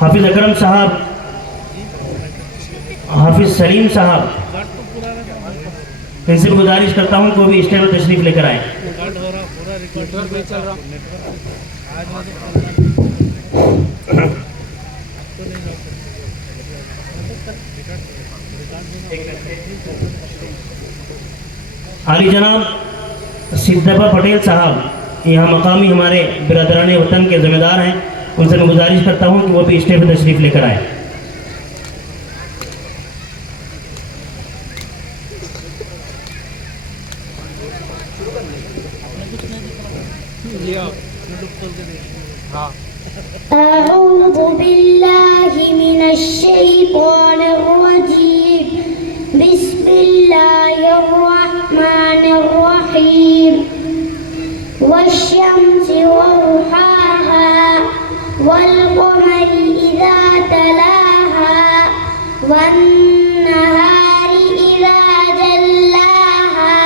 حافظ اکرم صاحب، حافظ سلیم صاحب، ان سے گزارش کرتا ہوں کہ وہ بھی اسٹیج پر تشریف لے کر آئیں۔ عالی جناب صدیقہ پٹیل صاحب یہاں مقامی ہمارے برادران وطن کے ذمہ دار ہیں، ان سے میں گزارش کرتا ہوں کہ وہ بھی اسٹیج پر تشریف لے کر آئیں۔ أعوذ بالله من الشيطان الرجيم بسم الله الرحمن الرحيم والشمس وضحاها والقمر إذا تلاها والنهار إذا جلاها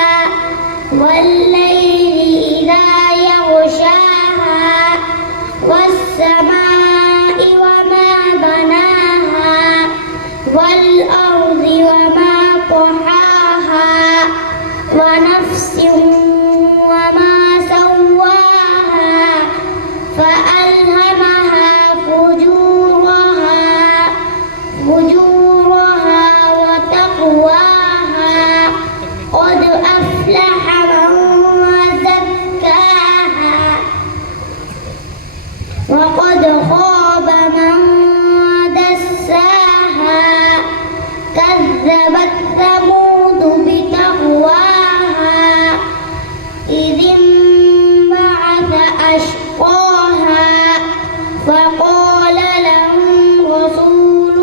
والليل إذا يغشاها والسماء وما بناها والأرض وما طحاها ونفس وما سواها فألهمها فجورها وتقواها قد أفلح من زكاها وقد خاب من دساها كذبت ثمود بتقواها إذ انبعث أشقاها فقال لهم رسول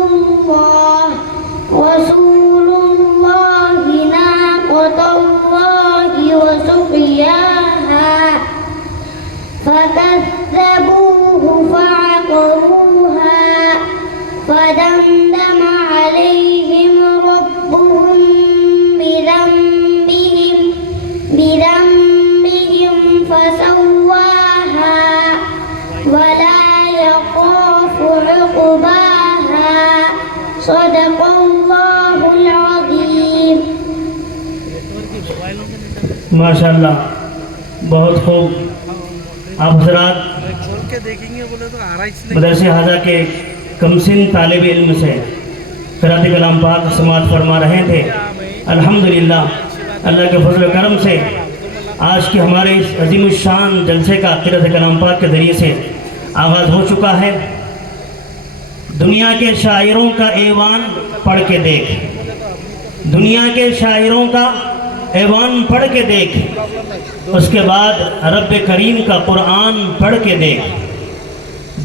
الله ناقة الله وسقياها فكذبوه فعقروها فدمدم عليهم ربهم بذنبهم فسواها ولا يخاف عقباها صدق الله العظيم۔ ماشاءاللہ، بہت خوب۔ آپ حضرات مدرسہ حاضہ کے کمسن طالب علم سے قرأت کلام پاک سماعت فرما رہے تھے۔ الحمدللہ اللہ کے فضل و کرم سے آج کے ہمارے اس عظیم الشان جلسے کا قرأت کلام پاک کے ذریعے سے آغاز ہو چکا ہے۔ دنیا کے شاعروں کا ایوان پڑھ کے دیکھ، دنیا کے شاعروں کا ایوان پڑھ کے دیکھ، اس کے بعد رب کریم کا قرآن پڑھ کے دیکھ۔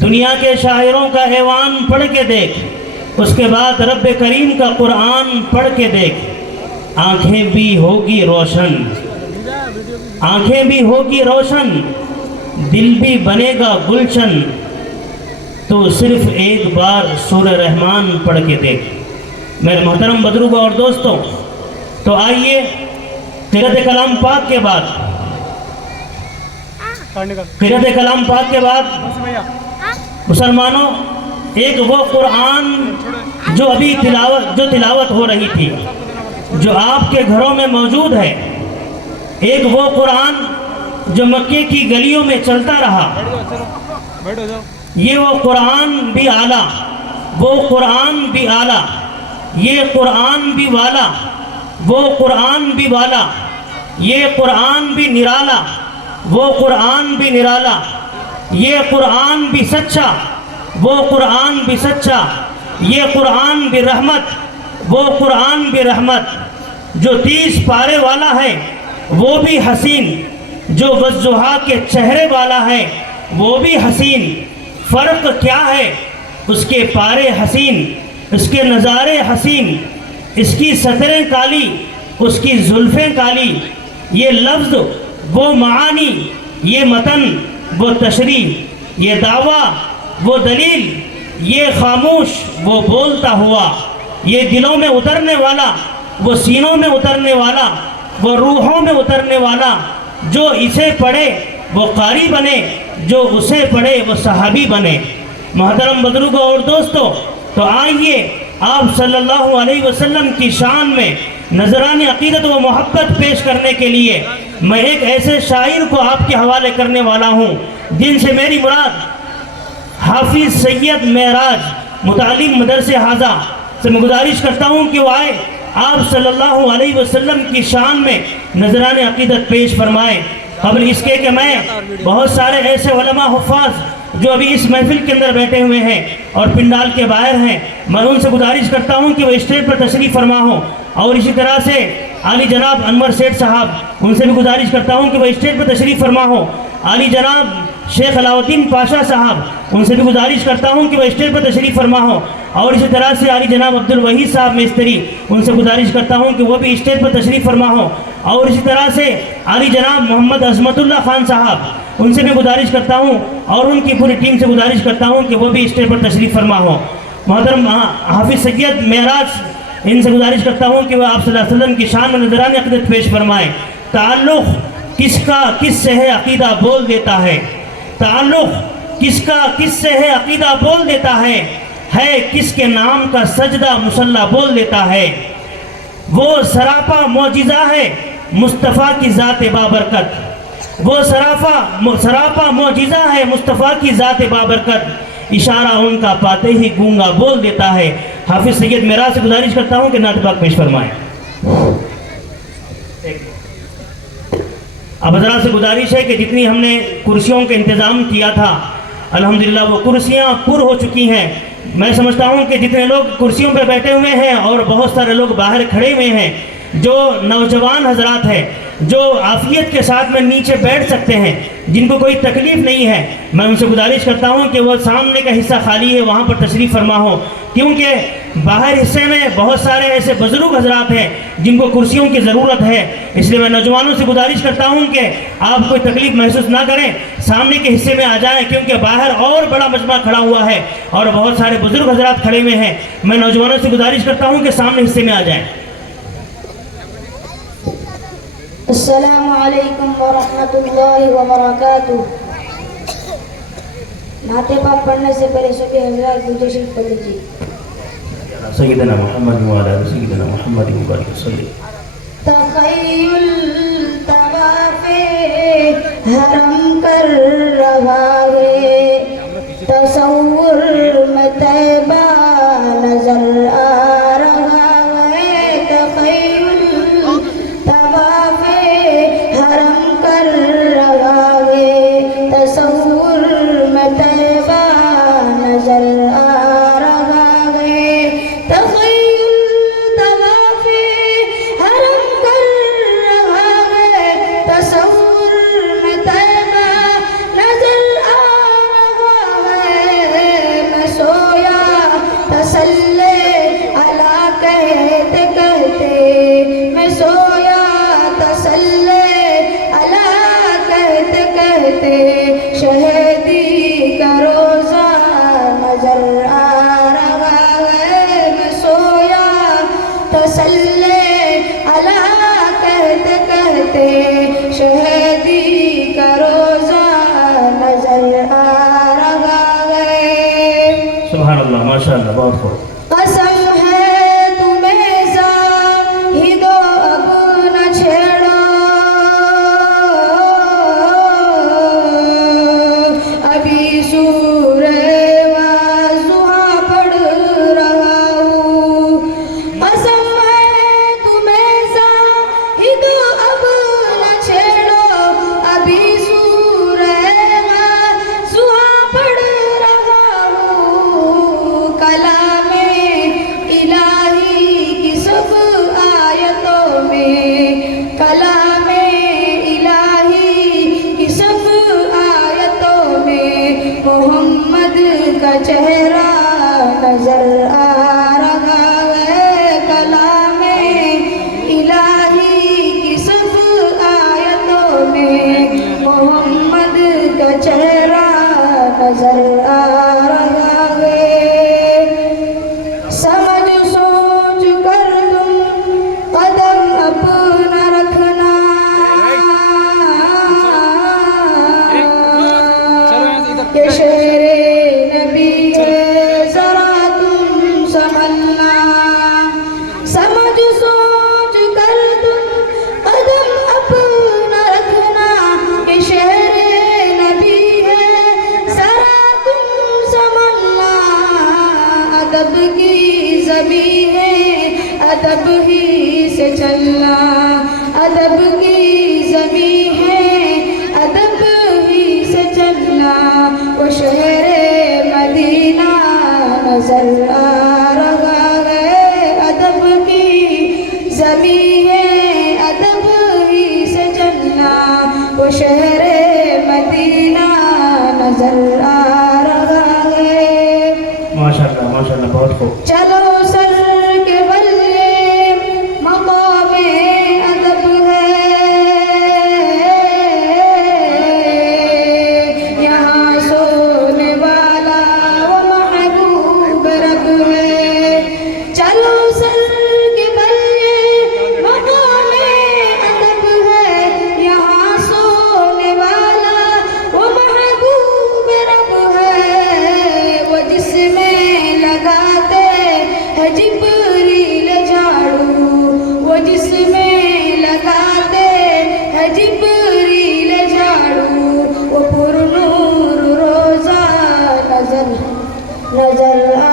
دنیا کے شاعروں کا ایوان پڑھ کے دیکھ، اس کے بعد رب کریم کا قرآن پڑھ کے دیکھ۔ آنکھیں بھی ہوگی روشن، آنکھیں بھی ہوگی روشن، دل بھی بنے گا گلشن، تو صرف ایک بار سورہ رحمان پڑھ کے دیکھ۔ میرے محترم بزرگوں اور دوستوں، تو آئیے قرأت کلام پاک کے بعد مسلمانوں ایک وہ قرآن جو ابھی تلاوت ہو رہی تھی، جو آپ کے گھروں میں موجود ہے، ایک وہ قرآن جو مکے کی گلیوں میں چلتا رہا، یہ وہ قرآن بھی اعلیٰ، وہ قرآن بھی اعلیٰ، یہ قرآن بھی والا، وہ قرآن بھی والا، یہ قرآن بھی نرالا، وہ قرآن بھی نرالا، یہ قرآن بھی سچا، وہ قرآن بھی سچا، یہ قرآن بھی رحمت، وہ قرآن بھی رحمت، جو 30 پارے والا ہے وہ بھی حسین، جو والضحیٰ کے چہرے والا ہے وہ بھی حسین۔ فرق کیا ہے؟ اس کے پارے حسین، اس کے نظارے حسین، اس کی سطریں کالی، اس کی زلفیں کالی، یہ لفظ وہ معانی، یہ متن وہ تشریح، یہ دعویٰ وہ دلیل، یہ خاموش وہ بولتا ہوا، یہ دلوں میں اترنے والا، وہ سینوں میں اترنے والا، وہ روحوں میں اترنے والا۔ جو اسے پڑھے وہ قاری بنے، جو اسے پڑھے وہ صحابی بنے۔ محترم بزرگوں اور دوستوں، تو آئیے آپ صلی اللہ علیہ وسلم کی شان میں نذران عقیدت و محبت پیش کرنے کے لیے میں ایک ایسے شاعر کو آپ کے حوالے کرنے والا ہوں جن سے میری مراد حافظ سید معراج متعلم مدرسہ حاضہ سے میں گزارش کرتا ہوں کہ وہ آئے آپ صلی اللہ علیہ وسلم کی شان میں نذران عقیدت پیش فرمائیں۔ قبل اس کے کہ میں بہت سارے ایسے علماء حفاظ جو ابھی اس محفل کے اندر بیٹھے ہوئے ہیں اور پنڈال کے باہر ہیں، میں ان سے گزارش کرتا ہوں کہ وہ اسٹیج پر تشریف فرما ہوں، اور اسی طرح سے عالی جناب انور سیٹھ صاحب، ان سے بھی گزارش کرتا ہوں کہ وہ اسٹیج پر تشریف فرما ہوں۔ عالی جناب شیخ علاؤالدین پاشا صاحب، ان سے بھی گزارش کرتا ہوں کہ وہ اسٹیج پر تشریف فرما ہوں، اور اسی طرح سے عالی جناب عبدالوحید صاحب مستری، ان سے گزارش کرتا ہوں کہ وہ بھی اسٹیج پر تشریف فرما ہوں، اور اسی طرح سے عالی جناب محمد عظمت اللہ خان صاحب، ان سے میں گزارش کرتا ہوں اور ان کی پوری ٹیم سے گزارش کرتا ہوں کہ وہ بھی اسٹیج پر تشریف فرما ہوں۔ محترم حافظ سید معراج، ان سے گزارش کرتا ہوں کہ وہ آپ صلی اللہ علیہ وسلم کی شان میں نذران عقیدت پیش فرمائیں۔ تعلق کس کا کس سے ہے عقیدہ بول دیتا ہے، تعلق کس کا کس سے ہے عقیدہ بول دیتا ہے کس کے نام کا سجدہ مصلی بول دیتا ہے۔ وہ سراپا معجزہ ہے مصطفیٰ کی ذات بابرکت، وہ سراپا معجزہ ہے مصطفیٰ کی ذات بابرکت، اشارہ ان کا پاتے ہی گونگا بول دیتا ہے۔ حافظ سید معراج سے گزارش کرتا ہوں کہ نعت پاک پیش فرمائیں۔ اب حضرات سے گزارش ہے کہ جتنی ہم نے کرسیوں کا انتظام کیا تھا، الحمدللہ وہ کرسیاں پر ہو چکی ہیں۔ میں سمجھتا ہوں کہ جتنے لوگ کرسیوں پہ بیٹھے ہوئے ہیں اور بہت سارے لوگ باہر کھڑے ہوئے ہیں، جو نوجوان حضرات ہیں جو عافیت کے ساتھ میں نیچے بیٹھ سکتے ہیں، جن کو کوئی تکلیف نہیں ہے، میں ان سے گزارش کرتا ہوں کہ وہ سامنے کا حصہ خالی ہے وہاں پر تشریف فرما ہو، کیونکہ باہر حصے میں بہت سارے ایسے بزرگ حضرات ہیں جن کو کرسیوں کی ضرورت ہے۔ اس لیے میں نوجوانوں سے گزارش کرتا ہوں کہ آپ کوئی تکلیف محسوس نہ کریں، سامنے کے حصے میں آ جائیں، کیونکہ باہر اور بڑا مجمع کھڑا ہوا ہے اور بہت سارے بزرگ حضرات کھڑے ہوئے ہیں۔ میں نوجوانوں سے گزارش کرتا ہوں کہ سامنے حصے میں آ جائیں۔ السلام علیکم ورحمۃ اللہ وبرکاتہ۔ نعت پاک پڑھنے سے پہلے سبھی حضرات کو تشریف پڑھ لیجیے۔ سیدنا محمد وعلی آل سیدنا محمد وبارک وسلم۔ تخیل طواف حرم کر رہا ہے، تصور میں طیبہ نظر آ رہا ہے، تخیل طواف حرم کر رہا ہے، تصور میں طیبہ نظر آ رہا ہے، تخیل طواف حرم کر رہا ہے، تصور میں طیبہ نظر آ رہا ہے، میں سویا تسلی علی کہتے کہتے، میں سویا تسلی علی کہتے کہتے، شہدی کا روزہ نظر آ رہا ہے، میں سویا تسلی علی کہتے کہتے، شہدی کا روزہ نظر آ رہا ہے۔ سبحان اللہ، ماشاءاللہ، بہت خوب۔ قسم ہے تمہیں زاہد و اب نہ چھیڑو، ابھی سورہ واضحہ پڑھ رہا ہوں، قسم ہے تمہیں زاہد و اب نہ چھیڑو، ابھی سورہ واضحہ پڑھ رہا ہوں، کلام الہی کی سب آیتوں میں، کلام الہی کی سب آیتوں میں محمد کا چہرہ نظر آ رہا ہے، کلام الہی کی سب آیتوں میں محمد کا چہرہ نظر آ رہا ہے، سمجھ سوچ کر تم قدم اپنا رکھنا، کہ شہر نبی وہ شہر مدینہ نظر آ رہا ہے، ادب کی زمین ہے، ادب ہی سے چلنا، وہ شہر مدینہ نظر آ رہا ہے۔ ماشاءاللہ ماشاءاللہ، بہت خوب۔ چلو سر کے بل یہ مقام ادب ہے، یہاں سونے والا وہ محبوب رب ہے۔ چلو سر کے بل یہ مقام ادب ہے، یہاں سونے والا وہ محبوب رب ہے، وہ جس میں لگاتے ہے جبریل جھاڑو، وہ جس میں لگاتے ہے جبریل جھاڑو، وہ پر نور روزہ نظر آ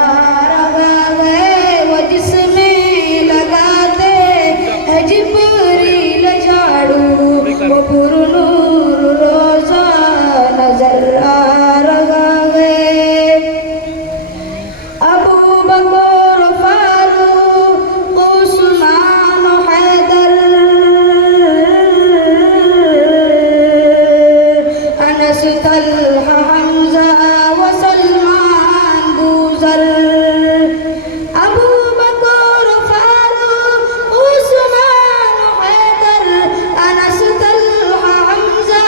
رہا ہے، وہ جس میں لگاتے ہے جبریل جھاڑو، وہ پر نور روزہ نظر آ رہا ہے۔ ابو بکر فاروق عثمان و حیدر، انس طلحہ حمزہ و سلمان بوذر، ابو بکر فاروق عثمان و حیدر، انس طلحہ حمزہ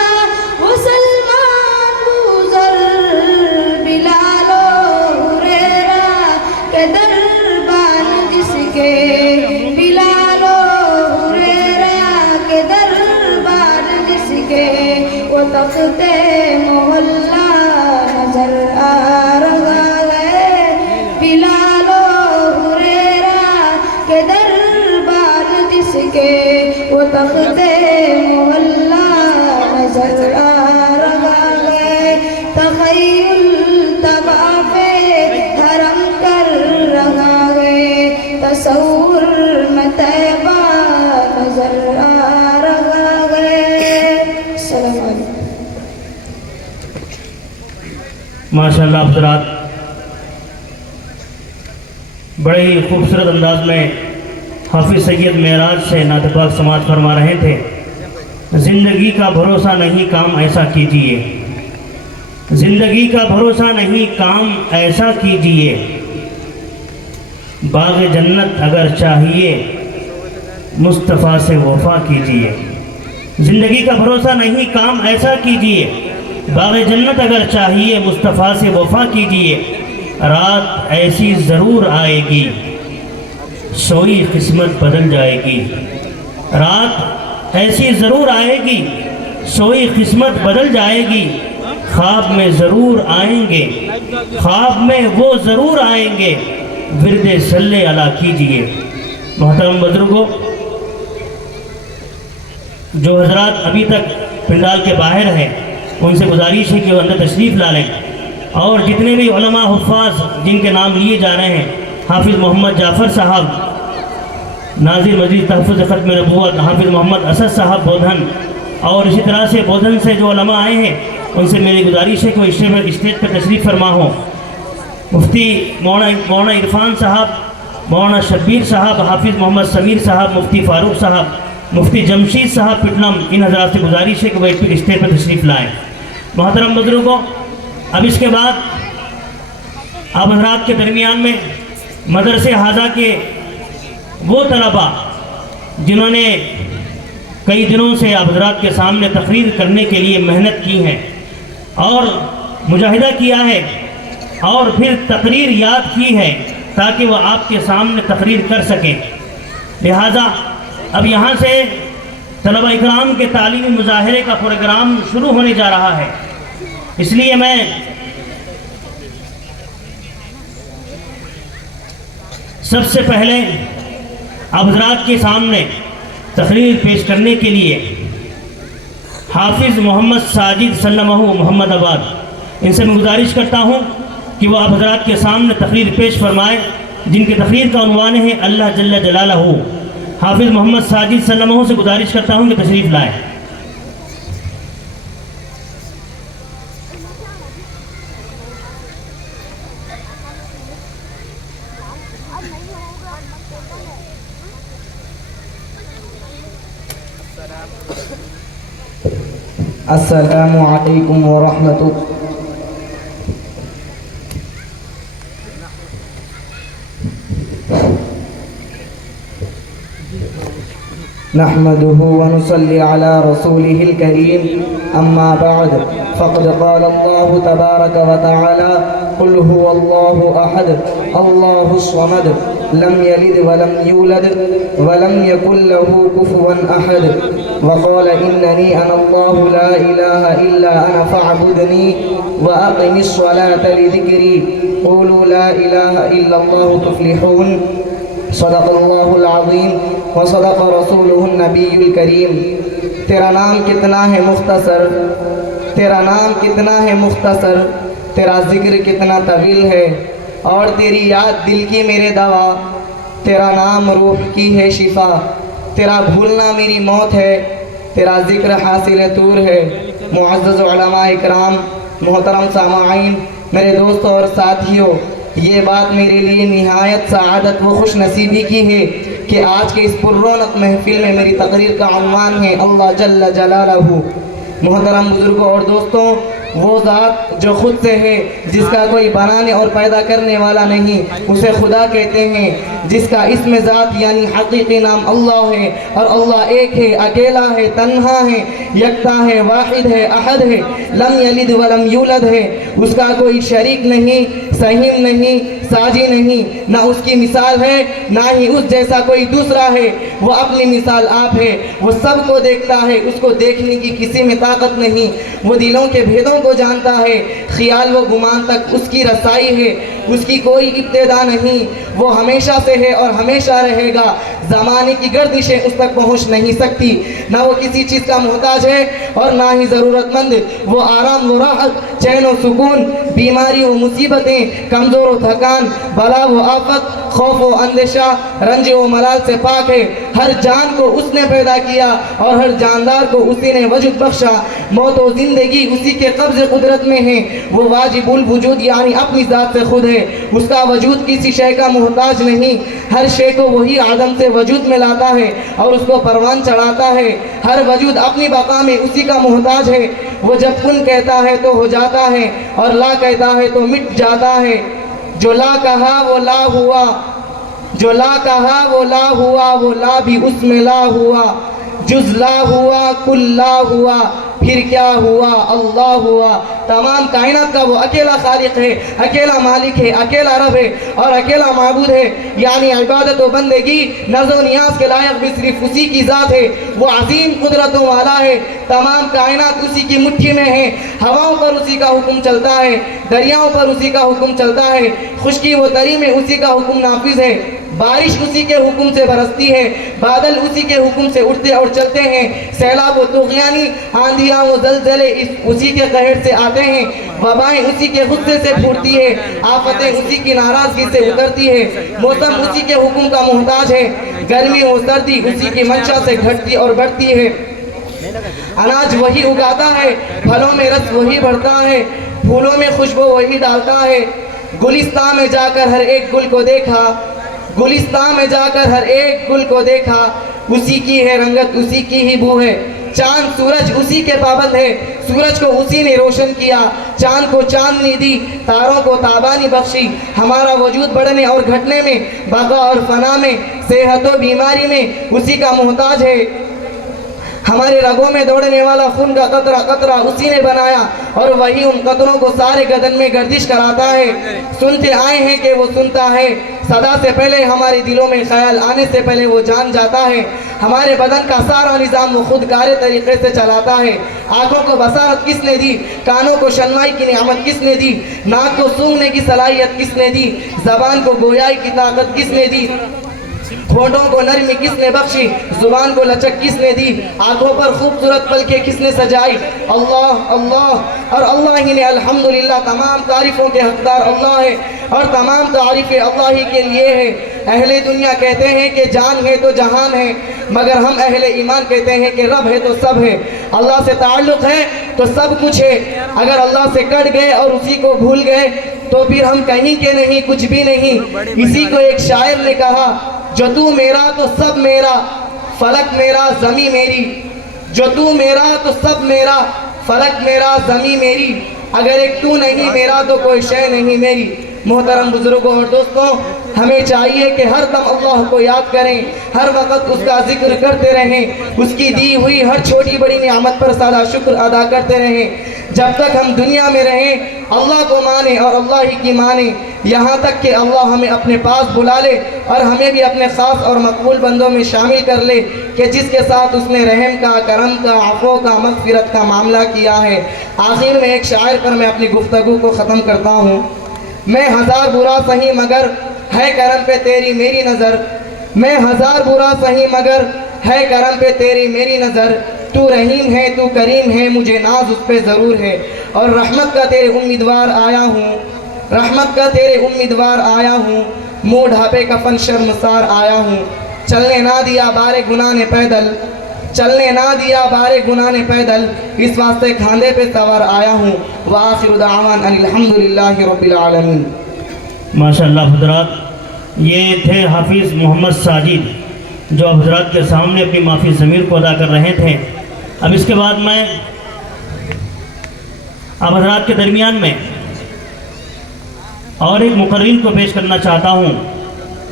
و سلمان بوذر، بلال و ہریرہ کے دربان جس کے، بلال و ہریرہ کے دربان جس کے، وہ تخت محلہ نظر آ رہا ہے، بلال و ہریرہ کے دربان جس کے، وہ تخت محلہ نظر آ رہا ہے۔ تخیل طواف حرم کر رہا ہے، تصور میں طیبہ نظر آ رہا ہے۔ السلام علیکم۔ ماشاءاللہ حضرات، بڑے ہی خوبصورت انداز میں حافظ سید معراج سے نعت پاک سماعت فرما رہے تھے۔ زندگی کا بھروسہ نہیں، کام ایسا کیجئے، زندگی کا بھروسہ نہیں، کام ایسا کیجئے، باغ جنت اگر چاہیے مصطفیٰ سے وفا کیجئے۔ زندگی کا بھروسہ نہیں، کام ایسا کیجئے، باغ جنت اگر چاہیے مصطفیٰ سے وفا کیجئے، رات ایسی ضرور آئے گی سوئی قسمت بدل جائے گی، رات ایسی ضرور آئے گی سوئی قسمت بدل جائے گی، خواب میں ضرور آئیں گے، خواب میں وہ ضرور آئیں گے، ورد صلی علیہ کیجئے۔ محترم بزرگوں، جو حضرات ابھی تک پنڈال کے باہر ہیں ان سے گزارش ہے کہ وہ اندر تشریف لا لیں، اور جتنے بھی علماء حفاظ جن کے نام لیے جا رہے ہیں، حافظ محمد جعفر صاحب ناظر مجلس تحفظ ختم نبوت، حافظ محمد اسد صاحب بودھن، اور اسی طرح سے بودھن سے جو علماء آئے ہیں ان سے میری گزارش ہے کہ وہ اسٹیج پر تشریف فرما ہوں۔ مفتی مولانا عرفان صاحب، مولانا شبیر صاحب، حافظ محمد سمیر صاحب، مفتی فاروق صاحب، مفتی جمشید صاحب پٹنم، ان حضرات سے گزارش ہے کہ وہ اسٹیج پر تشریف لائیں۔ محترم بزرگوں، اب اس کے بعد آپ حضرات کے درمیان میں مدرسے حاضہ کے وہ طلباء جنہوں نے کئی دنوں سے آپ حضرات کے سامنے تقریر کرنے کے لیے محنت کی ہے اور مجاہدہ کیا ہے اور پھر تقریر یاد کی ہے تاکہ وہ آپ کے سامنے تقریر کر سکیں، لہٰذا اب یہاں سے طلبہ اکرام کے تعلیمی مظاہرے کا پروگرام شروع ہونے جا رہا ہے، اس لیے میں سب سے پہلے آپ حضرات کے سامنے تقریر پیش کرنے کے لیے حافظ محمد ساجد سلمہ محمد آباد، ان سے میں گزارش کرتا ہوں کہ وہ آپ حضرات کے سامنے تقریر پیش فرمائے، جن کی تقریر کا عنوان ہے اللہ جل جلالہ۔ حافظ محمد ساجد سلمہ سے گزارش کرتا ہوں کہ تشریف لائیں۔ السلام علیکم ورحمۃ اللہ. نحمده ونصلي على رسوله الكريم. أما بعد فقد قال الله تبارك وتعالى قل هو الله أحد الله الصمد لم يلد ولم يولد ولم يكن له كفوا أحد وقال إنني أنا الله لا إله إلا أنا فاعبدني وأقم الصلاة لذكري قولوا لا إله إلا الله تفلحون. صدق اللہ العظیم وصدق رسولہ النبی الکریم. تیرا نام کتنا ہے مختصر، تیرا نام کتنا ہے مختصر، تیرا ذکر کتنا طویل ہے، اور تیری یاد دل کی میرے دوا، تیرا نام روح کی ہے شفا، تیرا بھولنا میری موت ہے، تیرا ذکر حاصل طور ہے. معزز علماء اکرام، محترم سامعین، میرے دوستوں اور ساتھیوں، یہ بات میرے لیے نہایت سعادت و خوش نصیبی کی ہے کہ آج کے اس پررونق محفل میں میری تقریر کا عنوان ہے اللہ جل جلالہ. محترم بزرگوں اور دوستوں، وہ ذات جو خود سے ہے، جس کا کوئی بنانے اور پیدا کرنے والا نہیں، اسے خدا کہتے ہیں. جس کا اسم ذات یعنی حقیقی نام اللہ ہے، اور اللہ ایک ہے، اکیلا ہے، تنہا ہے، یکتا ہے، واحد ہے، احد ہے، لم یلد ولم یولد ہے. اس کا کوئی شریک نہیں، سہیم نہیں، ساجی نہیں، نہ اس کی مثال ہے، نہ ہی اس جیسا کوئی دوسرا ہے. وہ اپنی مثال آپ ہے. وہ سب کو دیکھتا ہے، اس کو دیکھنے کی کسی میں طاقت نہیں. وہ دلوں کے بھیدوں کو جانتا ہے، خیال و گمان تک اس کی رسائی ہے. اس کی کوئی ابتدا نہیں، وہ ہمیشہ سے ہے اور ہمیشہ رہے گا. زمانے کی گردشیں اس تک پہنچ نہیں سکتی. نہ وہ کسی چیز کا محتاج ہے اور نہ ہی ضرورت مند. وہ آرام و راحت، چین و سکون، بیماری و مصیبتیں، کمزور و تھکان، بلا و آفت، خوف و اندیشہ، رنج و ملال سے پاک ہے. ہر جان کو اس نے پیدا کیا اور ہر جاندار کو اسی نے وجود بخشا. موت و زندگی اسی کے قبض قدرت میں ہے. وہ واجب الوجود یعنی اپنی ذات سے خود ہے. اس کا وجود کسی شے کا محتاج نہیں. ہر شے کو وہی عدم سے وجود میں لاتا ہے اور اس کو پروان چڑھاتا ہے. ہر وجود اپنی بقا میں اسی کا محتاج ہے. وہ جب کن کہتا ہے تو ہو جاتا ہے، اور لا کہتا ہے تو مٹ جاتا ہے. جو لا کہا وہ لا ہوا، جو لا کہا وہ لا ہوا، وہ لا بھی اس میں لا ہوا. جز لا ہوا کل لا ہوا، پھر کیا ہوا؟ اللہ ہوا. تمام کائنات کا وہ اکیلا خالق ہے، اکیلا مالک ہے، اکیلا رب ہے اور اکیلا معبود ہے. یعنی عبادت و بندگی، نظر و نیاز کے لائق بھی صرف اسی کی ذات ہے. وہ عظیم قدرتوں والا ہے. تمام کائنات اسی کی مٹھی میں ہے. ہواؤں پر اسی کا حکم چلتا ہے، دریاؤں پر اسی کا حکم چلتا ہے، خشکی و تری میں اسی کا حکم نافذ ہے. بارش اسی کے حکم سے برستی ہے، بادل اسی کے حکم سے اٹھتے اور چلتے ہیں، سیلاب و طوفانی، آندھیاں و زلزلے اسی کے قہر سے آتے ہیں، وبائیں اسی کے غصے سے پھوٹتی ہے، آفتیں اسی کی ناراضگی سے اترتی ہے، موسم اسی کے حکم کا محتاج ہے، گرمی و سردی اسی کی منشا سے گھٹتی اور بڑھتی ہے. اناج وہی اگاتا ہے، پھلوں میں رس وہی بڑھتا ہے، پھولوں میں خوشبو وہی ڈالتا ہے. گلستان میں جا کر ہر ایک گل کو دیکھا، گلستان میں جا کر ہر ایک گل کو دیکھا، اسی کی ہے رنگت، اسی کی ہی بو ہے. چاند سورج اسی کے پابند ہے، سورج کو اسی نے روشن کیا، چاند کو چاندنی دی، تاروں کو تابانی بخشی. ہمارا وجود بڑھنے اور گھٹنے میں، بقا اور فنا میں، صحت و بیماری میں اسی کا محتاج ہے. ہمارے رگوں میں دوڑنے والا خون کا قطرہ قطرہ اسی نے بنایا، اور وہی ان قطروں کو سارے بدن میں گردش کراتا ہے. سنتے آئے ہیں کہ وہ سنتا ہے، صدا سے پہلے ہمارے دلوں میں خیال آنے سے پہلے وہ جان جاتا ہے. ہمارے بدن کا سارا نظام وہ خود کار طریقے سے چلاتا ہے. آنکھوں کو بصارت کس نے دی؟ کانوں کو شنوائی کی نعمت کس نے دی؟ ناک کو سونگنے کی صلاحیت کس نے دی؟ زبان کو گویائی کی طاقت کس نے دی؟ ہونٹوں کو نرمی کس نے بخشی؟ زبان کو لچک کس نے دی؟ آنکھوں پر خوبصورت پلکیں کس نے سجائی؟ اللہ اللہ اور اللہ ہی نے. الحمدللہ، تمام تعریفوں کے حقدار اللہ ہے اور تمام تعریفیں اللہ ہی کے لیے ہے. اہل دنیا کہتے ہیں کہ جان ہے تو جہان ہے، مگر ہم اہل ایمان کہتے ہیں کہ رب ہے تو سب ہے. اللہ سے تعلق ہے تو سب کچھ ہے. اگر اللہ سے کٹ گئے اور اسی کو بھول گئے تو پھر ہم کہیں کہ نہیں، کچھ بھی نہیں. اسی کو ایک شاعر نے کہا، جو تو میرا تو سب میرا، فلک میرا زمیں میری. جو تو میرا تو سب میرا، فلک میرا زمین میری، اگر ایک تو نہیں میرا تو کوئی شے نہیں میری۔ محترم بزرگوں اور دوستوں، ہمیں چاہیے کہ ہر دم اللہ کو یاد کریں، ہر وقت اس کا ذکر کرتے رہیں، اس کی دی ہوئی ہر چھوٹی بڑی نعمت پر سادہ شکر ادا کرتے رہیں۔ جب تک ہم دنیا میں رہیں اللہ کو مانیں اور اللہ ہی کی مانیں، یہاں تک کہ اللہ ہمیں اپنے پاس بلا لے اور ہمیں بھی اپنے خاص اور مقبول بندوں میں شامل کر لے کہ جس کے ساتھ اس نے رحم کا، کرم کا، عفو کا، مغفرت کا معاملہ کیا ہے۔ آخر میں ایک شاعر پر میں اپنی گفتگو کو ختم کرتا ہوں۔ میں ہزار برا سہی مگر ہے کرم پہ تیری میری نظر، میں ہزار برا سہی مگر ہے کرم پہ تیری میری نظر، تو رحیم ہے تو کریم ہے مجھے ناز اس پہ ضرور ہے، اور رحمت کا تیرے امیدوار آیا ہوں، رحمت کا تیرے امیدوار آیا ہوں، منہ ڈھانپے کفن شرمسار آیا ہوں، چلنے نہ دیا بارے گناہ نے پیدل، چلنے نہ دیا بارے گناہ نے پیدل، اس واسطے کھاندے پہ سوار آیا ہوں۔ وآخر دعوان ان الحمدللہ رب العالمین۔ ماشاءاللہ حضرات، یہ تھے حافظ محمد ساجد جو اب حضرات کے سامنے اپنی معافی ضمیر کو ادا کر رہے تھے۔ اب اس کے بعد میں اب حضرات کے درمیان میں اور ایک مقرر کو پیش کرنا چاہتا ہوں،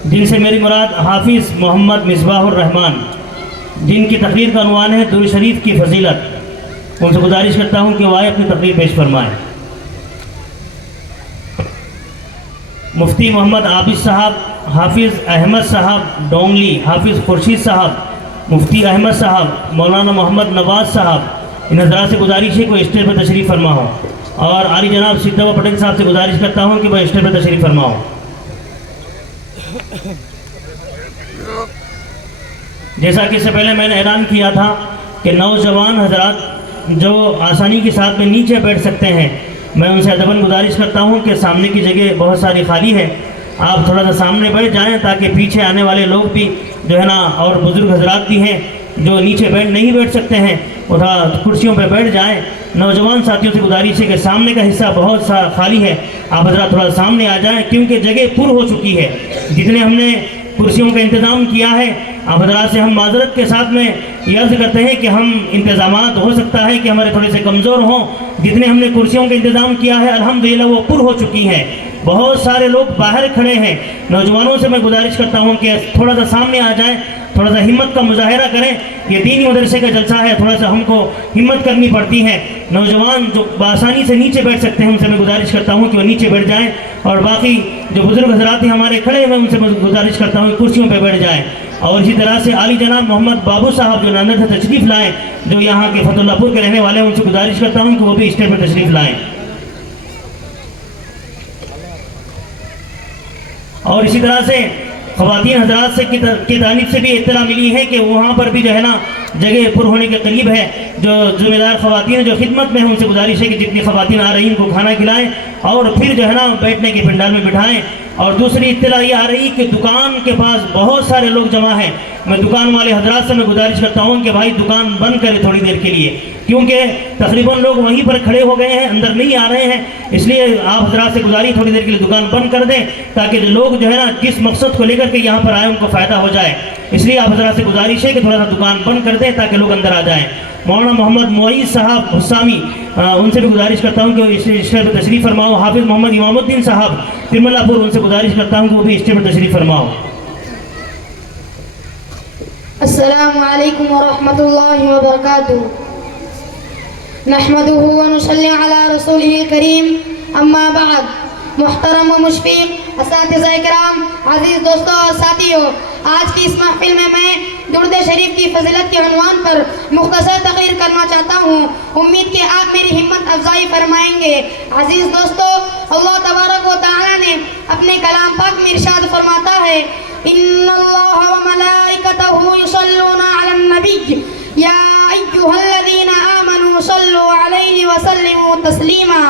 جن سے میری مراد حافظ محمد مصباح الرحمن، جن کی تقریر کا عنوان ہے درود شریف کی فضیلت۔ ان سے گزارش کرتا ہوں کہ وہ آئے اپنی تقریر پیش فرمائیں۔ مفتی محمد عابد صاحب، حافظ احمد صاحب ڈونگلی، حافظ خورشید صاحب، مفتی احمد صاحب، مولانا محمد نواز صاحب، ان حضرات سے گزارش ہے کہ وہ اسٹیج پر تشریف فرما ہو، اور عالی جناب سدھو پٹیل صاحب سے گزارش کرتا ہوں کہ وہ اسٹیج پر تشریف فرما ہو۔ جیسا کہ اس سے پہلے میں نے اعلان کیا تھا کہ نوجوان حضرات جو آسانی کے ساتھ میں نیچے بیٹھ سکتے ہیں، میں ان سے ادباً گزارش کرتا ہوں کہ سامنے کی جگہ بہت ساری خالی ہے، آپ تھوڑا سا سامنے بیٹھ جائیں تاکہ پیچھے آنے والے لوگ بھی جو ہے نا، اور بزرگ حضرات بھی ہیں جو نیچے نہیں بیٹھ سکتے ہیں، وہ تھوڑا کرسیوں پہ بیٹھ جائیں۔ نوجوان ساتھیوں سے گزارش ہے کہ سامنے کا حصہ بہت سا خالی ہے، آپ حضرات تھوڑا سامنے آ جائیں کیونکہ جگہ پر ہو چکی ہے۔ جتنے ہم نے کرسیوں کا انتظام کیا ہے، آپ حضرات سے ہم معذرت کے ساتھ میں یہ عرض کرتے ہیں کہ ہم انتظامات ہو سکتا ہے کہ ہمارے تھوڑے سے کمزور ہوں، جتنے ہم نے کرسیوں کا انتظام کیا ہے الحمدللہ وہ پر ہو چکی ہیں، بہت سارے لوگ باہر کھڑے ہیں۔ نوجوانوں سے میں گزارش کرتا ہوں کہ تھوڑا سا سامنے آ جائیں، تھوڑا سا ہمت کا مظاہرہ کریں، یہ دینی مدرسے کا جلسہ ہے، تھوڑا سا ہم کو ہمت کرنی پڑتی ہے۔ نوجوان جو بآسانی سے نیچے بیٹھ سکتے ہیں ان سے میں گزارش کرتا ہوں کہ وہ نیچے بیٹھ جائیں، اور باقی جو بزرگ حضرات ہیں ہمارے کھڑے ہوئے ان سے میں گزارش کرتا ہوں کہ کرسیوں پہ بیٹھ جائیں۔ اور اسی طرح سے عالی جناب محمد بابو صاحب جو ناندیڑ سے تشریف لائیں، جو یہاں کے فتح اللہ پور کے رہنے والے ہیں، ان سے گزارش کرتا ہوں کہ وہ بھی اسٹیج پر تشریف لائیں۔ اور اسی طرح سے خواتین حضرات سے کی جانب سے بھی اطلاع ملی ہے کہ وہاں پر بھی جو ہے نا جگہ پر ہونے کے قریب ہے، جو ذمہ دار خواتین جو خدمت میں ہیں ان سے گزارش ہے کہ جتنی خواتین آ رہی ہیں ان کو کھانا کھلائیں اور پھر جو ہے نا بیٹھنے کے پنڈال میں بٹھائیں۔ اور دوسری اطلاع یہ آ رہی کہ دکان کے پاس بہت سارے لوگ جمع ہیں، میں دکان والے حضرات سے میں گزارش کرتا ہوں کہ بھائی دکان بند کرے تھوڑی دیر کے لیے، کیونکہ تقریباً لوگ وہیں پر کھڑے ہو گئے ہیں، اندر نہیں آ رہے ہیں، اس لیے آپ حضرات سے گزارش تھوڑی دیر کے لیے دکان بند کر دیں تاکہ جو لوگ جو ہے نا جس مقصد کو لے کر کے یہاں پر آئے ان کو فائدہ ہو جائے، اس لیے آپ حضرات سے گزارش ہے کہ تھوڑا سا دکان بند کر دیں تاکہ لوگ اندر آ جائیں۔ مولانا محمد معیز صاحب حسامی، ان سے بھی گزارش کرتا ہوں کہ وہ اسٹیج پر تشریف فرماؤ۔ حافظ محمد امام الدین صاحب ترملا پور، ان سے گزارش کرتا ہوں کہ وہ بھی اسٹیج پر تشریف فرماؤ۔ السلام علیکم ورحمۃ اللہ وبرکاتہ۔ نحمدہ ونصلی علی رسولہ الکریم، اما بعد۔ محترم و مشفق اساتذہ کرام، عزیز دوستوں اور ساتھیوں، آج کی اس محفل میں درود شریف کی فضیلت کے عنوان پر مختصر تقریر کرنا چاہتا ہوں، امید کہ آپ میری ہمت افزائی فرمائیں گے۔ عزیز دوستوں، اللہ تبارک و تعالی نے اپنے کلام پاک میں ارشاد فرماتا ہے، ان اللہ وملائکتہ یصلون علی النبی یا ایھا الذین آمنوا صلوا علیہ وسلموا تسلیما،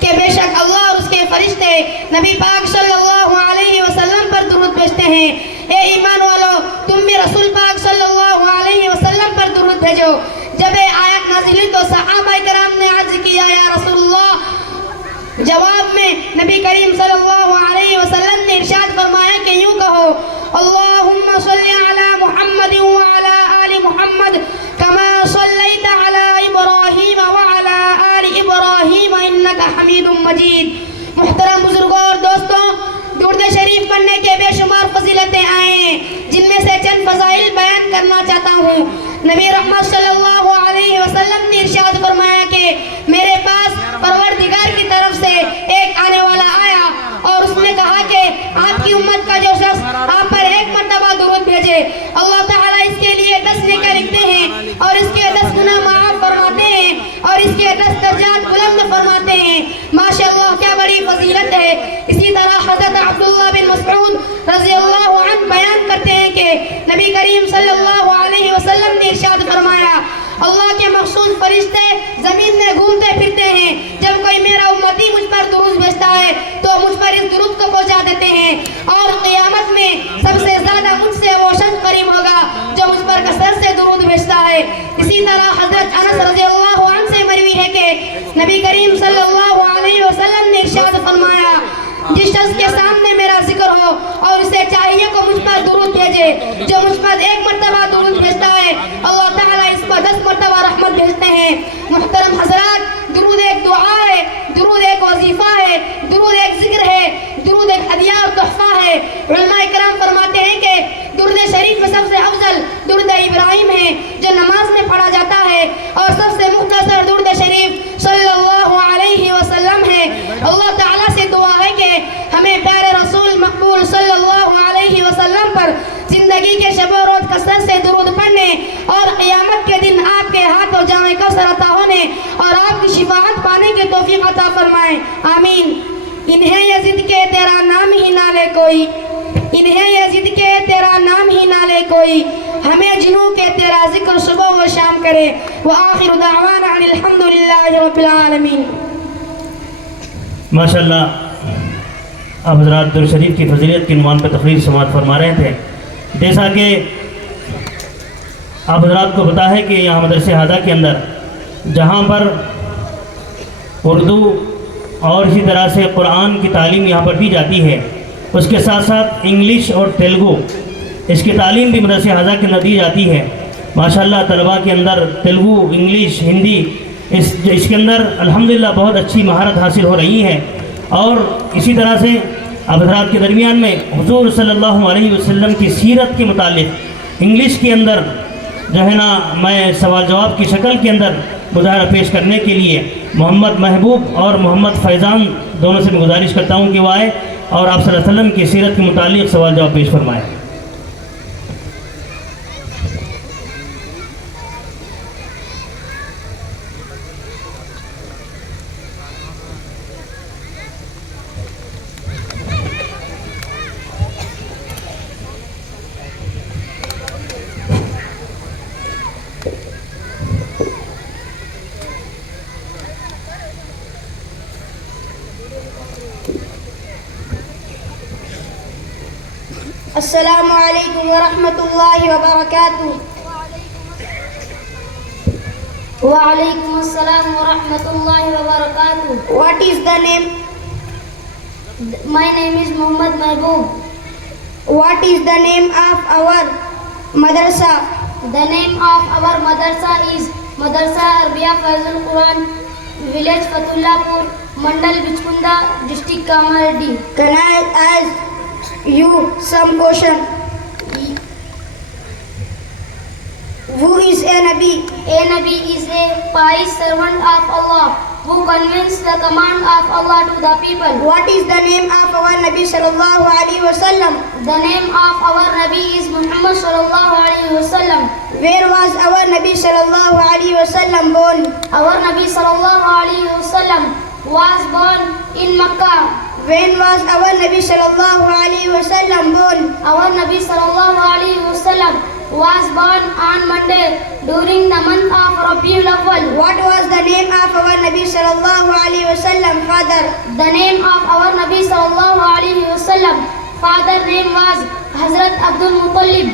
کہ بے شک اللہ اور اس کے فرشتے نبی پاک صلی اللہ علیہ وسلم پر درود بھیجتے ہیں۔ اے ایمان والو، تم بھی رسول پاک صلی اللہ علیہ وسلم پر درود بھیجو۔ جب یہ آیت نازل ہوئی تو صحابہ کرام نے عرض کیا، یا رسول اللہ، جواب میں نبی کریم صلی اللہ علیہ وسلم نے ارشاد فرمایا کہ یوں کہو، اللہم صلی علی محمد وعلی آل محمد کما صلیت علی ابراہیم مزید۔ محترم بزرگوں اور دوستوں، درود شریف پڑھنے کے بے شمار فضیلتیں آئے ہیں، جن میں سے چند فضائل بیان کرنا چاہتا ہوں۔ نبی رحمت صلی اللہ علیہ وسلم نے ارشاد فرمایا کہ میرے پاس پروردگار کی طرف سے ایک آنے والا آیا اور اس نے کہا کہ آپ کی امت کا جو شخص آپ پر ایک مرتبہ درود بھیجے، اللہ تعالیٰ اس کے لیے 10 نیکیاں لکھتے ہیں اور اس کے 10 گناہ معاف فرماتے ہیں اور اس کے 10 درجات بلند فرماتے ہیں۔ ماشاءاللہ، کیا بڑی فضیلت ہے۔ اسی طرح حضرت عبداللہ بن مسعود رضی اللہ عنہ بیان کرتے ہیں کہ نبی کریم صلی اللہ علیہ وسلم نے ارشاد فرمایا، اللہ کے مخصوص فرشتے زمین میں گھومتے پھرتے ہیں، جب کوئی میرا امتی مجھ پر درود بھیجتا ہے تو مجھ پر اس درود کو پہنچا دیتے ہیں، اور قیامت میں سب سے زیادہ مجھ سے وہ شخص قریب ہوگا جو مجھ پر کثرت سے درود بھیجتا ہے۔ اسی طرح حضرت انس رضی اللہ عنہ سے مروی ہے کہ نبی کریم صلی اللہ علیہ وسلم نے ارشاد فرمایا، جس شخص کے سامنے میرا ذکر ہو اور اسے چاہیے کہ مجھ پر درود بھیجے، جو مجھ پر ایک مرتبہ درود بھیجتا ہے اللہ تعالیٰ اس پر 10 مرتبہ رحمت بھیجتے ہیں۔ محترم حضرات، درود ایک دعا ہے، درود ایک وظیفہ ہے، درود ایک ذکر ہے، درود ایک ہدیہ اور تحفہ ہے۔ علماء کرام فرماتے ہیں کہ درود شریف میں سب سے افضل درود ابراہیم ہے جو نماز میں پڑھا جاتا ہے، اور سب سے مختصر درود شریف صلی اللہ علیہ وسلم ہے۔ اللہ تعالیٰ سے دعا ہے کہ ہمیں پیارے رسول مقبول صلی اللہ علیہ وسلم پر زندگی کے شب و روز کثرت سے درود پڑھنے اور قیامت کے دن آپ کے ہاتھ و جام کوثر عطا ہونے اور آپ کی شفاعت پانے کی توفیق عطا فرمائیں، آمین۔ انہیں یزید کے تیرا نام ہی نہ لے کوئی، انہیں یزید کے تیرا نام ہی نہ لے کوئی، ہمیں جنوں کے تیرا ذکر صبح و شام کرے۔ وآخر دعوانا ان الحمدللہ رب العالمین۔ ماشاءاللہ، آپ حضرات درود شریف کی فضیلت کے عنوان پر تقریر سماعت فرما رہے تھے۔ جیسا کہ آپ حضرات کو پتہ ہے کہ یہاں مدرسہ ہادہ کے اندر جہاں پر اردو اور اسی طرح سے قرآن کی تعلیم یہاں پر دی جاتی ہے، اس کے ساتھ ساتھ انگلش اور تیلگو اس کی تعلیم بھی مدرسہ ہادہ کے اندر دی جاتی ہے۔ ماشاءاللہ، طلباء کے اندر تیلگو، انگلش، ہندی اس کے اندر الحمدللہ بہت اچھی مہارت حاصل ہو رہی ہے۔ اور اسی طرح سے اب حضرات کے درمیان میں حضور صلی اللہ علیہ وسلم کی سیرت کے متعلق انگلش کے اندر جو ہے نا، میں سوال جواب کی شکل کے اندر مظاہرہ پیش کرنے کے لیے محمد محبوب اور محمد فیضان دونوں سے میں گزارش کرتا ہوں کہ وہ آئے اور آپ صلی اللہ علیہ وسلم کی سیرت کے متعلق سوال جواب پیش فرمائیں۔ السلام علیکم ورحمۃ اللہ وبرکاتہ۔ وعلیکم السلام ورحمۃ اللہ وبرکاتہ۔ What is the name? My name is Muhammad Mehboob. What is the name of our madrasa? The name of our madrasa is Madrasa Arabia Faizul Quran, village Fatullapur, Mandal Bichkunda, district Kamareddy. Can I ask you some question? Who is a Nabi? A Nabi is a pious servant of Allah who conveys the command of Allah to the people. What is the name of our Nabi sallallahu alaihi wasallam? The name of our Nabi is Muhammad sallallahu alaihi wasallam. Where was our Nabi sallallahu alaihi wasallam born? Our Nabi sallallahu alaihi wasallam was born in Makkah. When was our Nabi sallallahu alaihi wasallam born? Our Nabi sallallahu alaihi wasallam was born on Monday during the month of Rabiul Awwal. What was the name of our Nabi sallallahu alaihi wasallam father? The name of our Nabi sallallahu alaihi wasallam father name was Hazrat Abdul Muttalib.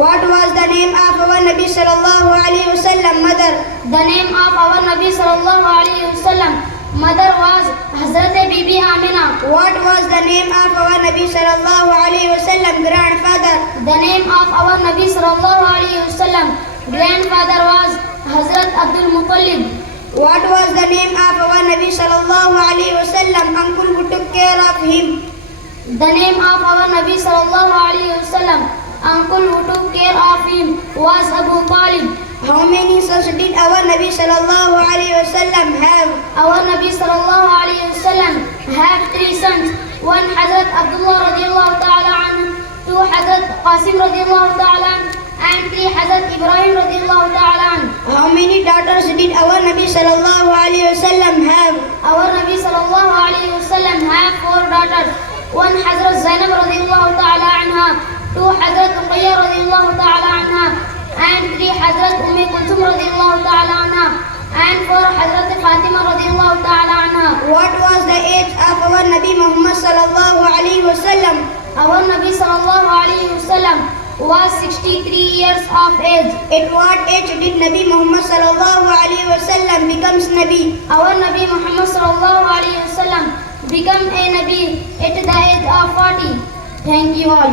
What was the name of our Nabi sallallahu alaihi wasallam mother? The name of our Nabi sallallahu alaihi wasallam mother was Hazrat Bibi Amina. What was the name of our Nabi sallallahu alaihi wasallam grandfather? The name of our Nabi sallallahu alaihi wasallam grandfather was Hazrat Abdul Muttalib. What was the name of our Nabi sallallahu alaihi wasallam? Uncle who took care of him. The name of our Nabi sallallahu alaihi wasallam, uncle who took care of him, was Abu Talib. How many sons did our Nabi sallallahu alaihi wasallam have? Our Nabi sallallahu alaihi wasallam had 3 sons. One Hazrat Abdullah radiallahu ta'ala anhu, 2 Hazrat Qasim radiallahu ta'ala anhu, and 3 Hazrat Ibrahim radiallahu ta'ala anhu. How many daughters did our Nabi sallallahu alaihi wasallam have? Our Nabi sallallahu alaihi wasallam had 4 daughters. One Hazrat Zainab radiallahu ta'ala anha, 2 Hazrat Uqayya radiallahu ta'ala anha, and 3 Hazrat Kulthum radiallahu ta'ala anha, and 4 Hazrat Fatima radiallahu ta'ala anha. What was the age of our Nabi Muhammad sallallahu alaihi wasallam? Our Nabi sallallahu alaihi wasallam was 63 years of age. At what age did Nabi Muhammad sallallahu alaihi wasallam becomes Nabi? Our Nabi Muhammad sallallahu alaihi wasallam become a Nabi at the age of 40. Thank you all.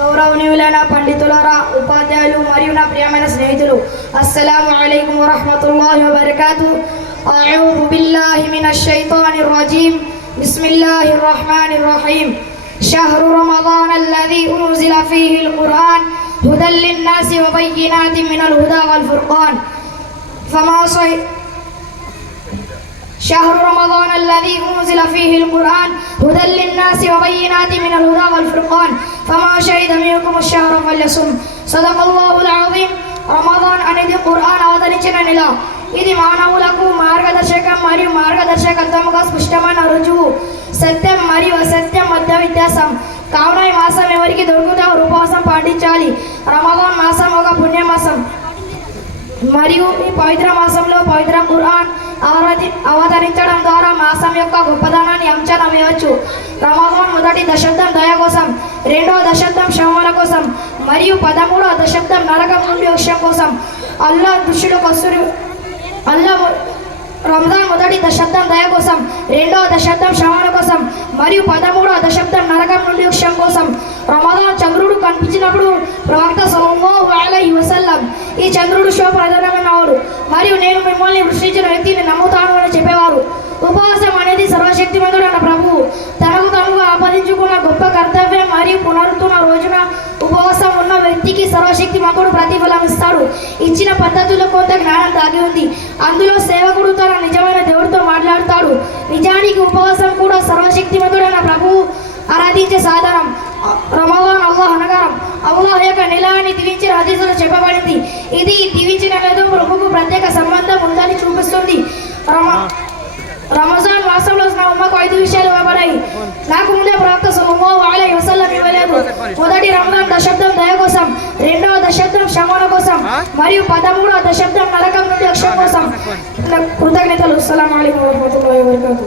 గౌరవనీయులైన పండితులారా, ఉపాధ్యాయులు మరియు నా ప్రియమైన స్నేహితులు, అస్సలాము అలైకుం వరహ్మతుల్లాహి వబరకాతుహు. అఊజు బిల్లాహి మినష్ షైతానిర్ రజీం. బిస్మిల్లాహిర్ రహ్మానిర్ రహీం. షహ్రు రమదాన్ అల్లదీ ఉన్జిల ఫీహిల్ ఖుర్ఆన్ హుదల్ లిన్నాసి వ బయ్యినాతిన్ మినల్ హుదా వల్ ఫుర్ఖాన్. شهر رمضان الذي أنزل فيه القرآن هدى للناس وبينات من الهدى والفرقان فما شهد منكم الشهر فليصم. صدق الله العظيم. రమదాన్ అనేది ఖురాన్ అవతరించిన నెల. ఇది మానవులకు మార్గదర్శకం మరియు మార్గదర్శకత్వముగా స్పష్టమైన రుజువు, సత్యం మరియు అసత్యం మధ్య వ్యత్యాసం. కావున ఈ మాసం ఎవరికి దొరికితే వారు ఉపవాసం పాటించాలి. రమదాన్ మాసం ఒక పుణ్యమాసం మరియు ఈ పవిత్ర మాసంలో పవిత్ర ఖురాన్ అవతరించడం ద్వారా మాసం యొక్క గొప్పదనాన్ని అంచనా వేయవచ్చు. రమదాన్ మొదటి దశాబ్దం దయ కోసం, రెండవ దశాబ్దం క్షమాల కోసం మరియు 13వ దశాబ్దం నరకం నుండి మోక్షం కోసం. రమదాన్ మొదటి దశాబ్దం దయ కోసం, రెండవ దశాబ్దం క్షమాల కోసం మరియు 13వ దశాబ్దం నరకం నుండి మోక్షం కోసం. రమదాన్ చంద్రుడు కనిపించినప్పుడు ప్రవక్త సల్లల్లాహు అలైహి వసల్లం, ఈ చంద్రుడు శోభప్రదమైనవాడు మరియు నేను మిమ్మల్ని సృష్టించిన వ్యక్తిని నమ్ముతాను అని చెప్పేవారు. ఉపవాసం అనేది సర్వశక్తిమంతుడైన ప్రభువు తనకు తనుగా ఆపాదించుకున్న గొప్ప కర్తవ్యం మరియు పునరుత్తున్న రోజున ఉపవాసం ఉన్న వ్యక్తికి సర్వశక్తిమంతుడు ప్రతిఫలం ఇస్తాడు. ఇచ్చిన పద్ధతుల్లో కొంత జ్ఞానం దాగి ఉంది. అందులో సేవకుడు తన నిజమైన దేవుడితో మాట్లాడతాడు. నిజానికి ఉపవాసం కూడా సర్వశక్తిమంతుడైన ప్రభువు ఆరాధించే సాధనం. రమదాన్ అల్లాహ్ అనగారం, అల్లాహ్ యొక్క నెల అని దీవించిన హదీసులో చెప్పబడింది. ఇది దీవించిన నెలతో ప్రభువుకు ప్రత్యేక సంబంధం ఉందని చూపిస్తుంది. రమజాన్ మాసంలో నా ఉమ్మకు 5 విషయాలు ఇవ్వబడాయి. నాకు ముందే ప్రవక్త సల్లల్లాహు అలైహి వసల్లం ఇవ్వలేదు. మొదటి రమజాన్ దశాబ్దం దయ కోసం, రెండవ దశాబ్దం క్షమాల కోసం మరియు 13వ దశాబ్దం నరకం నుండి రక్షణ కోసం. కృతజ్ఞతలు. అస్సలాము అలైకుం వరహ్మతుల్లాహి వబరకాతుహు.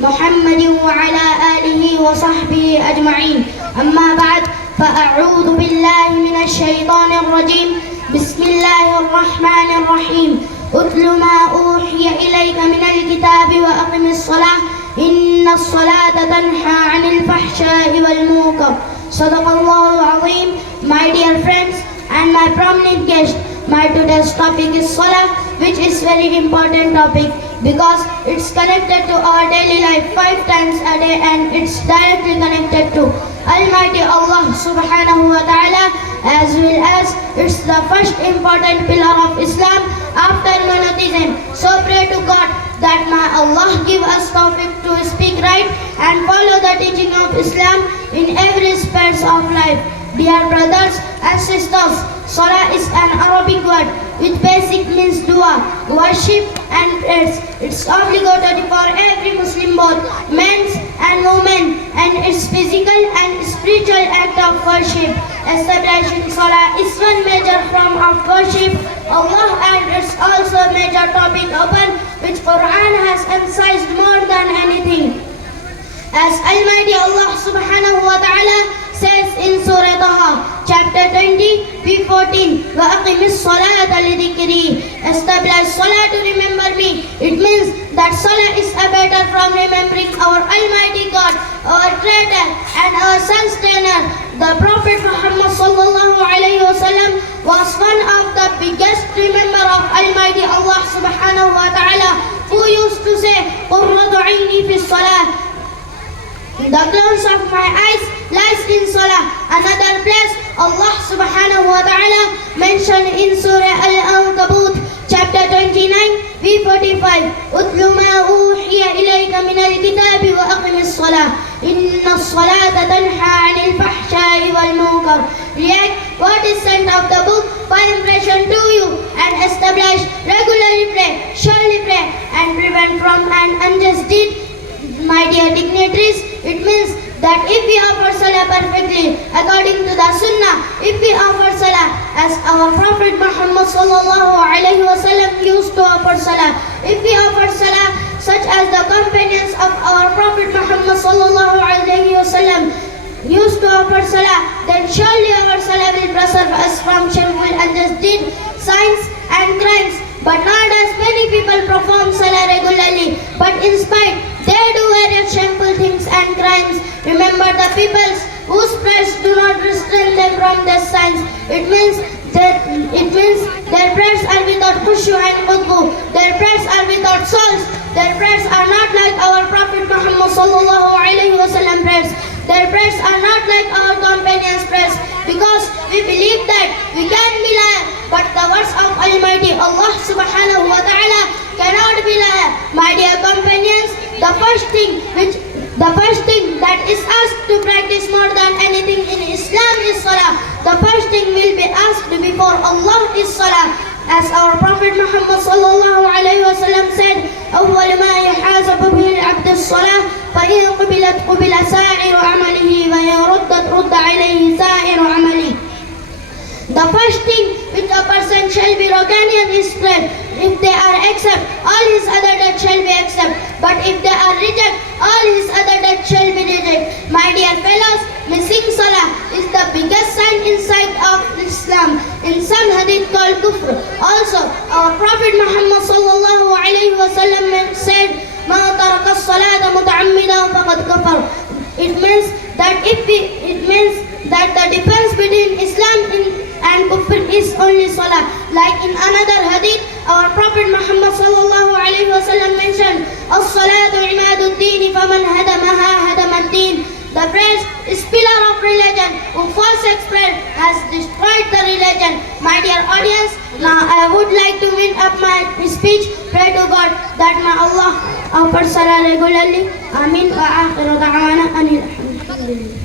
محمد وعلى آله وصحبه أجمعين. أما بعد فأعوذ بالله من الشيطان الرجيم. بسم الله الرحمن الرحيم. اتل ما أوحي إليك من الكتاب وأقم الصلاة إن الصلاة تنهى عن الفحشاء والمنكر. صدق الله العظيم. My dear friends and my prominent guests, my today's topic is Salah, which is very important topic because it's connected to our daily life 5 times a day and it's directly connected to Almighty Allah subhanahu wa ta'ala, as well as it's the first important pillar of Islam after monotheism. So pray to God that may Allah give us tawfiq to speak right and follow the teaching of Islam in every aspect of life. Dear brothers and sisters, Salah is an Arabic word which basic means dua, worship and prayers. It's obligatory for every Muslim, both men and women, and it's physical and spiritual act of worship. Establishing Salah is one major form of worship Allah, and it's also a major topic upon which Quran has emphasized more than anything. As Almighty Allah subhanahu wa ta'ala says in Surah Taha, chapter 20, v14, وَأَقِمِ الصَّلَاةَ لِذِكْرِي. Establish Salah to remember me. It means that Salah is a better from remembering our Almighty God, our Creator and our Sustainer. The Prophet Muhammad sallallahu alayhi wa sallam was one of the biggest remember of Almighty Allah subhanahu wa ta'ala, who used to say, قُرَّةُ عَيْنِي فِي الصَّلَاةِ. The glance of my eyes lies in Salah. Another place Allah subhanahu wa ta'ala mentioned in Surah Al-Ankabut, chapter 29, v45, أُتْلُ مَا أُوحِيَ إِلَيْكَ مِنَ الْكِتَابِ وَأَقِمِ الصَّلَاةَ إِنَّ الصَّلَاةَ تَنْهَى عَنِ الْفَحْشَاءِ وَالْمُنكَرِ. React what is sent of the book for impression to you, and establish regularly pray, surely pray, and prevent from an unjust deed. My dear dignitaries, it means that if we offer Salah perfectly according to the Sunnah, if we offer Salah as our Prophet Muhammad sallallahu alayhi wa sallam used to offer Salah, if we offer Salah such as the companions of our Prophet Muhammad sallallahu alayhi wa sallam used to offer Salah, then surely our Salah will preserve us from shameful unjust deeds, sins and crimes. But not as many people perform Salah regularly, but in spite they do various shameful things and crimes. Remember the peoples whose prayers do not restrain them from their sins. It means their prayers are without khushu and khudbu. Their prayers are without souls. Their prayers are not like our Prophet Muhammad sallallahu alayhi wa sallam prayers. Their prayers are not like our companions' prayers, because we believe that we can be liar, but the words of Almighty Allah subhanahu wa ta'ala cannot be liar. My dear companions, the first thing that is asked to practice more than anything in Islam is Salah. The first thing will be asked before Allah is Salah. As our Prophet Muhammad sallallahu alayhi wa sallam said, أول ما يحاسب به العبد الصلاة فإن قبلت قبل سائر عمله وإن ردت رد عليه سائر عمله. The first thing which a person shall be reckoned is prayer. If they are accept, all his other deeds shall be accept. But if they are reject, all his other deeds shall be reject. My dear fellows, missing Salah is the biggest sign inside of Islam. In some hadith called kufr. Also, our Prophet Muhammad sallallahu alayhi wa sallam said, مَا تَرَكَ الصَّلَاةَ مُتَعَمِّدًا فَقَدْ كَفَرَ. It means that the difference between Islam and kufr is only Salah. Like in another hadith, our Prophet Muhammad sallallahu alayhi wa sallam mentioned, "As-salatu imaduddin, faman hadamaha hadamaddin." The prayer is pillar of religion. Who forsakes prayer has destroyed the religion. My dear audience, now I would like to wind up my speech. Pray to God that may Allah offer Salah regularly. Amin wa akhiru da'wana anil hamdulillah.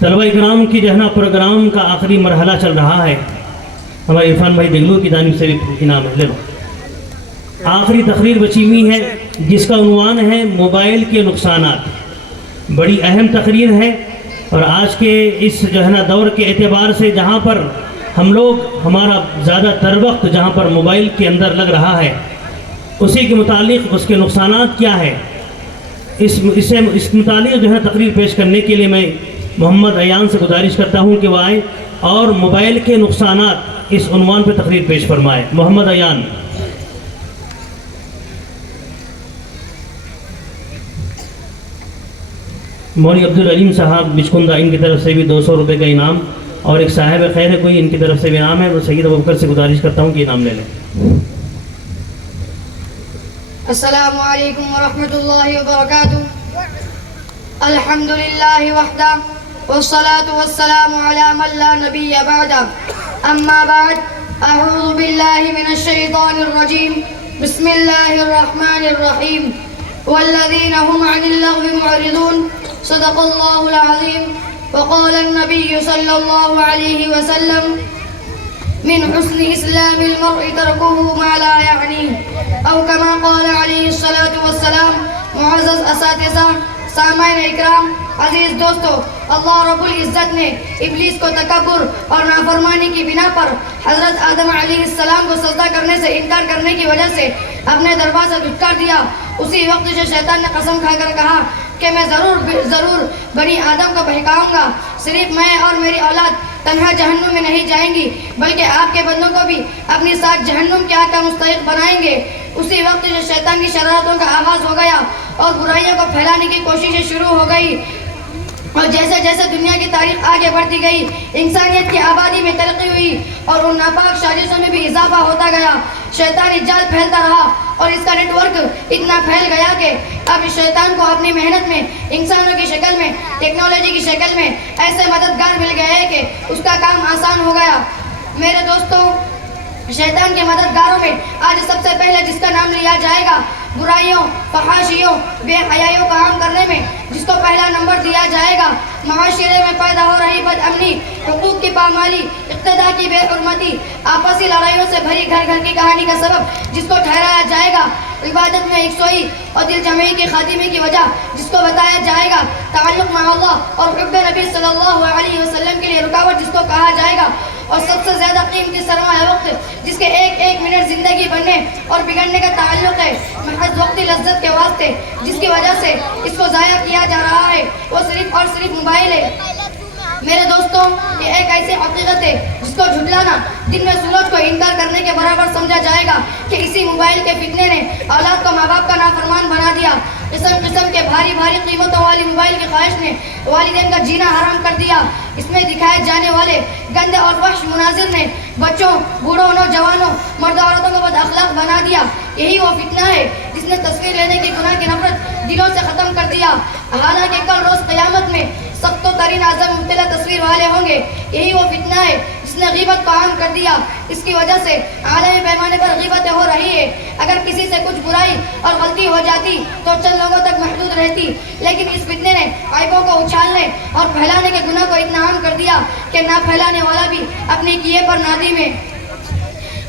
طلبہ اکرام کی جو ہے نا programme کا آخری مرحلہ چل رہا ہے. ہمارے عرفان بھائی دگلو کی جانب سے بھی انعام ہے. لے لو. آخری تقریر بچی ہوئی ہے جس کا عنوان ہے موبائل کے نقصانات. بڑی اہم تقریر ہے اور آج کے اس جو ہے نا دور کے اعتبار سے جہاں پر ہم لوگ ہمارا زیادہ تر وقت جہاں پر موبائل کے اندر لگ رہا ہے اسی کے متعلق اس کے نقصانات کیا ہے اس متعلق جو ہے تقریر پیش کرنے کے لیے میں محمد ایان سے گزارش کرتا ہوں کہ وہ آئے اور موبائل کے نقصانات اس عنوان پہ تقریر پیش فرمائے. محمد ایان. مولوی عبدالعلیم صاحب بچکندہ ان کی طرف سے بھی 200 روپے کا انعام اور ایک صاحب خیر ہے کوئی ان کی طرف سے بھی انعام ہے. وہ سید ابوبکر سے گزارش کرتا ہوں کہ انعام لے لیں. السلام علیکم ورحمۃ اللہ وبرکاتہ. الحمد للہ وحدہ والصلاة والسلام علی من لا نبی بعدہ. اما بعد اعوذ باللہ من الشیطان الرجیم. بسم اللہ الرحمن الرحیم. والذین هم عن اللغو معرضون. صدق اللہ العظیم. وقال النبی صلی اللہ علیہ وسلم من حسن اسلام المرء تركه ما لا يعنيه او كما قال علیہ الصلاة والسلام. معزز اساتذہ، سامعین اکرام، عزیز دوستو، اللہ رب العزت نے ابلیس کو تکبر اور نافرمانی کی بنا پر حضرت آدم علیہ السلام کو سجدہ کرنے سے انکار کرنے کی وجہ سے اپنے دربار سے دھتکار دیا. اسی وقت جو شیطان نے قسم کھا کر کہا کہ میں ضرور بنی آدم کو بہکاؤں گا، صرف میں اور میری اولاد تنہا جہنم میں نہیں جائیں گی بلکہ آپ کے بندوں کو بھی اپنی ساتھ جہنم کے آگ کا مستحق بنائیں گے. اسی وقت جو شیطان کی شرارتوں کا آغاز ہو گیا اور برائیوں کو پھیلانے کی کوششیں شروع ہو گئی اور جیسے جیسے دنیا کی تاریخ آگے بڑھتی گئی انسانیت کی آبادی میں ترقی ہوئی اور ان ناپاک سازشوں میں بھی اضافہ ہوتا گیا. شیطانی جال پھیلتا رہا اور اس کا نیٹ ورک اتنا پھیل گیا کہ اب شیطان کو اپنی محنت میں انسانوں کی شکل میں ٹیکنالوجی کی شکل میں ایسے مددگار مل گئے ہیں کہ اس کا کام آسان ہو گیا. میرے دوستوں، شیطان کے مددگاروں میں آج سب سے پہلے جس کا نام لیا جائے گا برائیوں، فحاشیوں، بے حیائیوں کا عام کرنے میں جس کو پہلا نمبر دیا جائے گا معاشرے میں پیدا ہو رہی بد امنی، حقوق کی پامالی، اقتداء کی بے حرمتی، آپسی لڑائیوں سے بھری گھر گھر کی کہانی کا سبب جس کو ٹھہرایا جائے گا عبادت میں یکسوئی اور دل جمعی کے خاتمے کی وجہ جس کو بتایا جائے گا تعلق مع اللہ اور حب نبی صلی اللہ علیہ وسلم کے لیے رکاوٹ جس کو کہا جائے گا اور سب سے زیادہ قیمتی سرمایہ وقت جس کے ایک ایک منٹ زندگی بننے اور بگڑنے کا تعلق ہے محض وقتی لذت کے واسطے جس کی وجہ سے اس کو ضائع کیا جا رہا ہے وہ صرف اور صرف موبائل ہے. میرے دوستوں، یہ ایک ایسی حقیقت ہے جس کو جھٹلانا دن میں سورج کو انکار کرنے کے برابر سمجھا جائے گا کہ اسی موبائل کے فتنے نے اولاد کو ماں باپ کا نافرمان بنا دیا. قسم قسم کے بھاری بھاری قیمتوں والی موبائل کی خواہش نے والدین کا جینا حرام کر دیا. اس میں دکھائے جانے والے گندے اور وحش مناظر نے بچوں، بوڑھوں، نوجوانوں، مرد عورتوں کو بد اخلاق بنا دیا. یہی وہ فتنہ ہے جس نے تصویر لینے کی گناہ کی نفرت دلوں سے ختم کر دیا. حالانکہ کل روز قیامت میں سخت و ترین عذاب مبتلا تصویر والے ہوں گے. یہی وہ فتنہ ہے جس نے غیبت کو عام کر دیا. اس کی وجہ سے عالمی پیمانے پر غیبتیں ہو رہی ہے. اگر کسی سے کچھ برائی اور غلطی ہو جاتی تو چند لوگوں تک محدود رہتی، لیکن اس فتنے نے عیبوں کو اچھالنے اور پھیلانے کے گناہ کو اتنا عام کر دیا کہ نہ پھیلانے والا بھی اپنے کیے پر نادم ہے.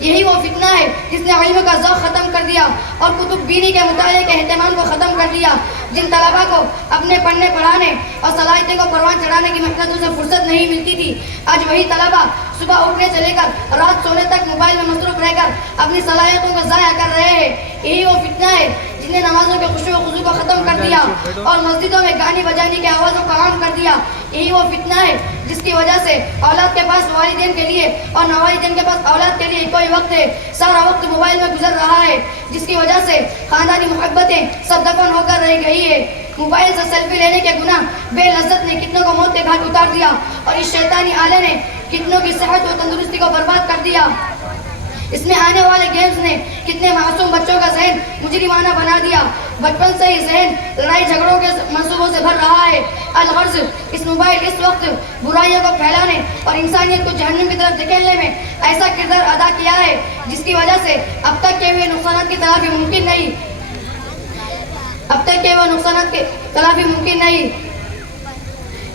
یہی وہ فتنہ ہے جس نے علم کا ذوق ختم کر دیا اور کتب بینی کے مطالعے کے اہتمام کو ختم کر دیا. جن طلباء کو اپنے پڑھنے پڑھانے اور صلاحیتیں کو پروان چڑھانے کی محنتوں سے فرصت نہیں ملتی تھی، آج وہی طلباء صبح اٹھنے سے لے کر رات سونے تک موبائل میں مصروف رہ کر اپنی صلاحیتوں کو ضائع کر رہے ہیں. یہی وہ فتنہ ہے جن نے نمازوں کے خشوع و خضوع کو ختم کر دیا اور مسجدوں میں گانے بجانے کی آوازوں کو عام کر دیا. یہی وہ فتنہ ہے جس کی وجہ سے اولاد کے پاس والدین کے لیے اور نوالدین کے پاس اولاد کے لیے کوئی وقت ہے، سارا وقت موبائل میں گزر رہا ہے، جس کی وجہ سے خاندانی محبتیں سب دفن ہو کر رہ گئی ہے. موبائل سے سیلفی لینے کے گناہ بے لذت نے کتنوں کو موت کے گھاٹ اتار دیا اور اس شیطانی آلے نے کتنوں کی صحت و تندرستی کو برباد کر دیا. اس میں آنے والے گیمز نے کتنے معصوم بچوں کا ذہن مجرمانہ بنا دیا. بچپن سے ہی ذہن لڑائی جھگڑوں کے منصوبوں سے بھر رہا ہے. الغرض اس موبائل اس وقت برائیوں کو پھیلانے اور انسانیت کو جہنم کی طرف دھکیلنے میں ایسا کردار ادا کیا ہے جس کی وجہ سے اب تک کے ہوئے نقصانات کی تلافی ممکن نہیں.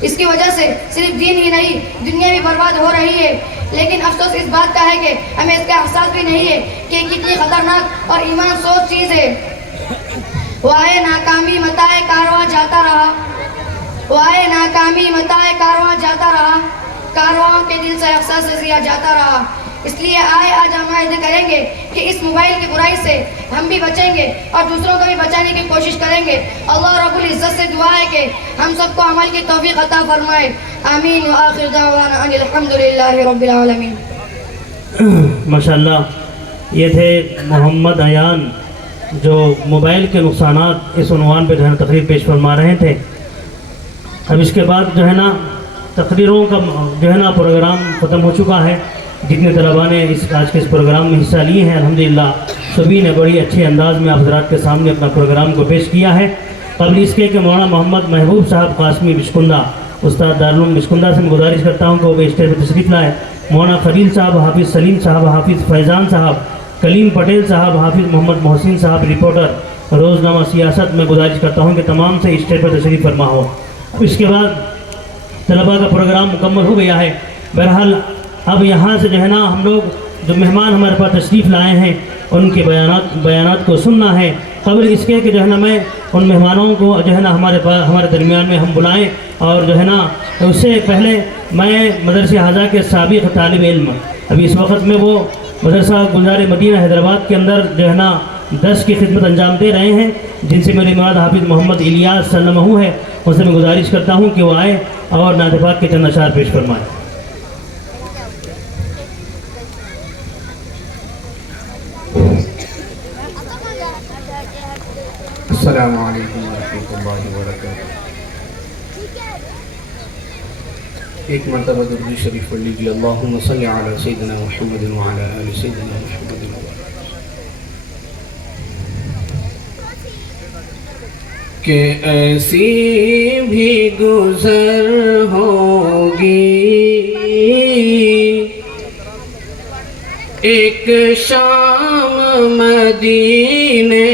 اس کی وجہ سے صرف دین ہی نہیں دنیا بھی برباد ہو رہی ہے، لیکن افسوس اس بات کا ہے کہ ہمیں اس کا احساس بھی نہیں ہے کہ کتنی خطرناک اور ایمان سوز چیز ہے۔ وائے ناکامی متائے کارواں جاتا رہا، وائے ناکامی متائے کارواں جاتا رہا، کارواں کے دل سے احساس ضیا جاتا رہا۔ اس لیے آج ہم عہد کریں گے کہ اس موبائل کی برائی سے ہم بھی بچیں گے اور دوسروں کو بھی بچانے کی کوشش کریں گے۔ اللہ رب العزت سے دعا ہے کہ ہم سب کو عمل کی توفیق عطا فرمائے، آمین۔ وآخر دعوانا ان الحمدللہ رب العالمین۔ ماشاءاللہ، یہ تھے محمد ایان جو موبائل کے نقصانات اس عنوان پہ جو ہے تقریر پیش فرما رہے تھے۔ اب اس کے بعد جو ہے نا تقریروں کا جو ہے نا پروگرام ختم ہو چکا ہے۔ جتنے طلباء نے آج کے اس پروگرام میں حصہ لیے ہیں الحمدللہ سبھی نے بڑی اچھے انداز میں آپ حضرات کے سامنے اپنا پروگرام کو پیش کیا ہے۔ قبل اس کے کہ مولانا محمد محبوب صاحب قاسمی بشکندہ استاد دارالعلوم بشکندہ سے میں گزارش کرتا ہوں کہ وہ اسٹیج پر تشریف لائے۔ مولانا خلیل صاحب، حافظ سلیم صاحب، حافظ فیضان صاحب، کلیم پٹیل صاحب، حافظ محمد محسن صاحب رپورٹر روزنامہ سیاست، میں گزارش کرتا ہوں کہ تمام سے اسٹیج پر تشریف فرما ہو۔ اب اس کے بعد طلباء کا پروگرام مکمل ہو گیا ہے۔ بہرحال اب یہاں سے جو ہے نا ہم لوگ جو مہمان ہمارے پاس تشریف لائے ہیں ان کے بیانات کو سننا ہے۔ قبل اس کے کہ جو ہے نا میں ان مہمانوں کو جو ہے نا ہمارے درمیان میں ہم بلائیں، اور جو ہے نا اس سے پہلے میں مدرسہ حاضہ کے سابق طالب علم ابھی اس وقت میں وہ مدرسہ گلزار مدینہ حیدرآباد کے اندر جو ہے نا 10 کی خدمت انجام دے رہے ہیں، جن سے میرے مراد حافظ محمد الیاس سلمہ ہے، ان سے میں گزارش کرتا ہوں کہ وہ آئے اور نعت پاک کے چند اشعار پیش فرمائیں۔ السلام علیکم ورحمۃ اللہ وبرکاتہ۔ ایک مرتبہ درود شریف پڑھ لیجیے، اللہم صلی علی سیدنا محمد وعلی آل سیدنا محمد۔ کہ ایسی بھی گزر ہوگی ایک شام مدینے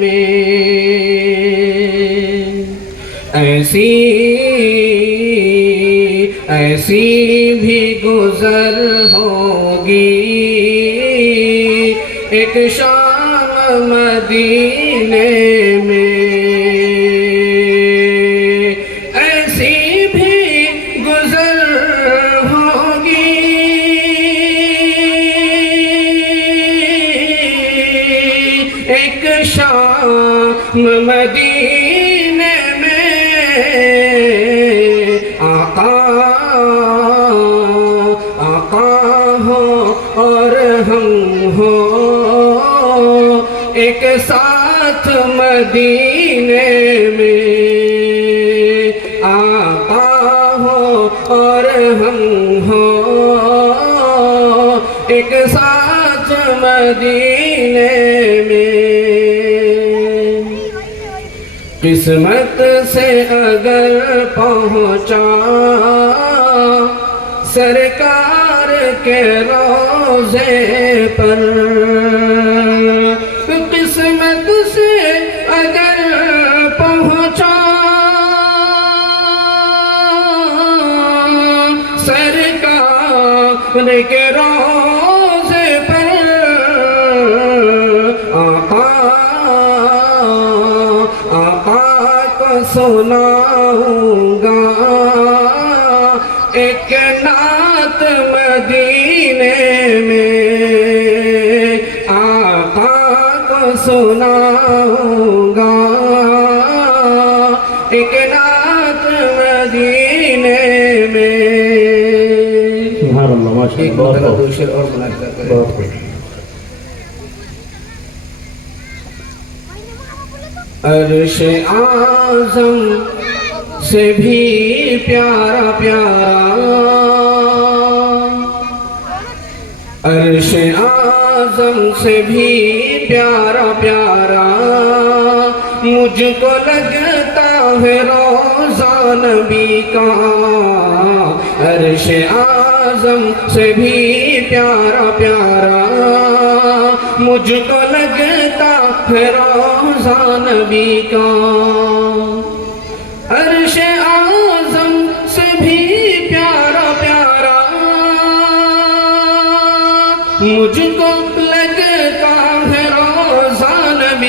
میں، ایسی بھی گزر ہوگی ایک شام مدینے میں، ایسی بھی گزر ہوگی ایک شام مدینے میں، آقا ہو اور ہم ہو ایک ساتھ مدینے میں، آقا ہو اور ہم ہو ایک ساتھ مدینے میں۔ قسمت سے اگر پہنچا سرکار کے روضے پر، قسمت سے اگر پہنچا سرکار کے روضے پر، آقا کو سناؤں گا ایک نعت مدینے میں، آقا کو سناؤں گا ایک نعت مدینے میں۔ سبحان اللہ، ماشاء ایک اللہ، مرتبہ دو شعر اور مناظرہ کریں۔ عرش اعظم سے بھی پیارا پیارا، عرش اعظم سے بھی پیارا پیارا، مجھ کو لگتا ہے روضہ نبی کا، عرش اعظم سے بھی پیارا پیارا، مجھ کو لگتا ہے روضہ نبی کا، عرش اعظم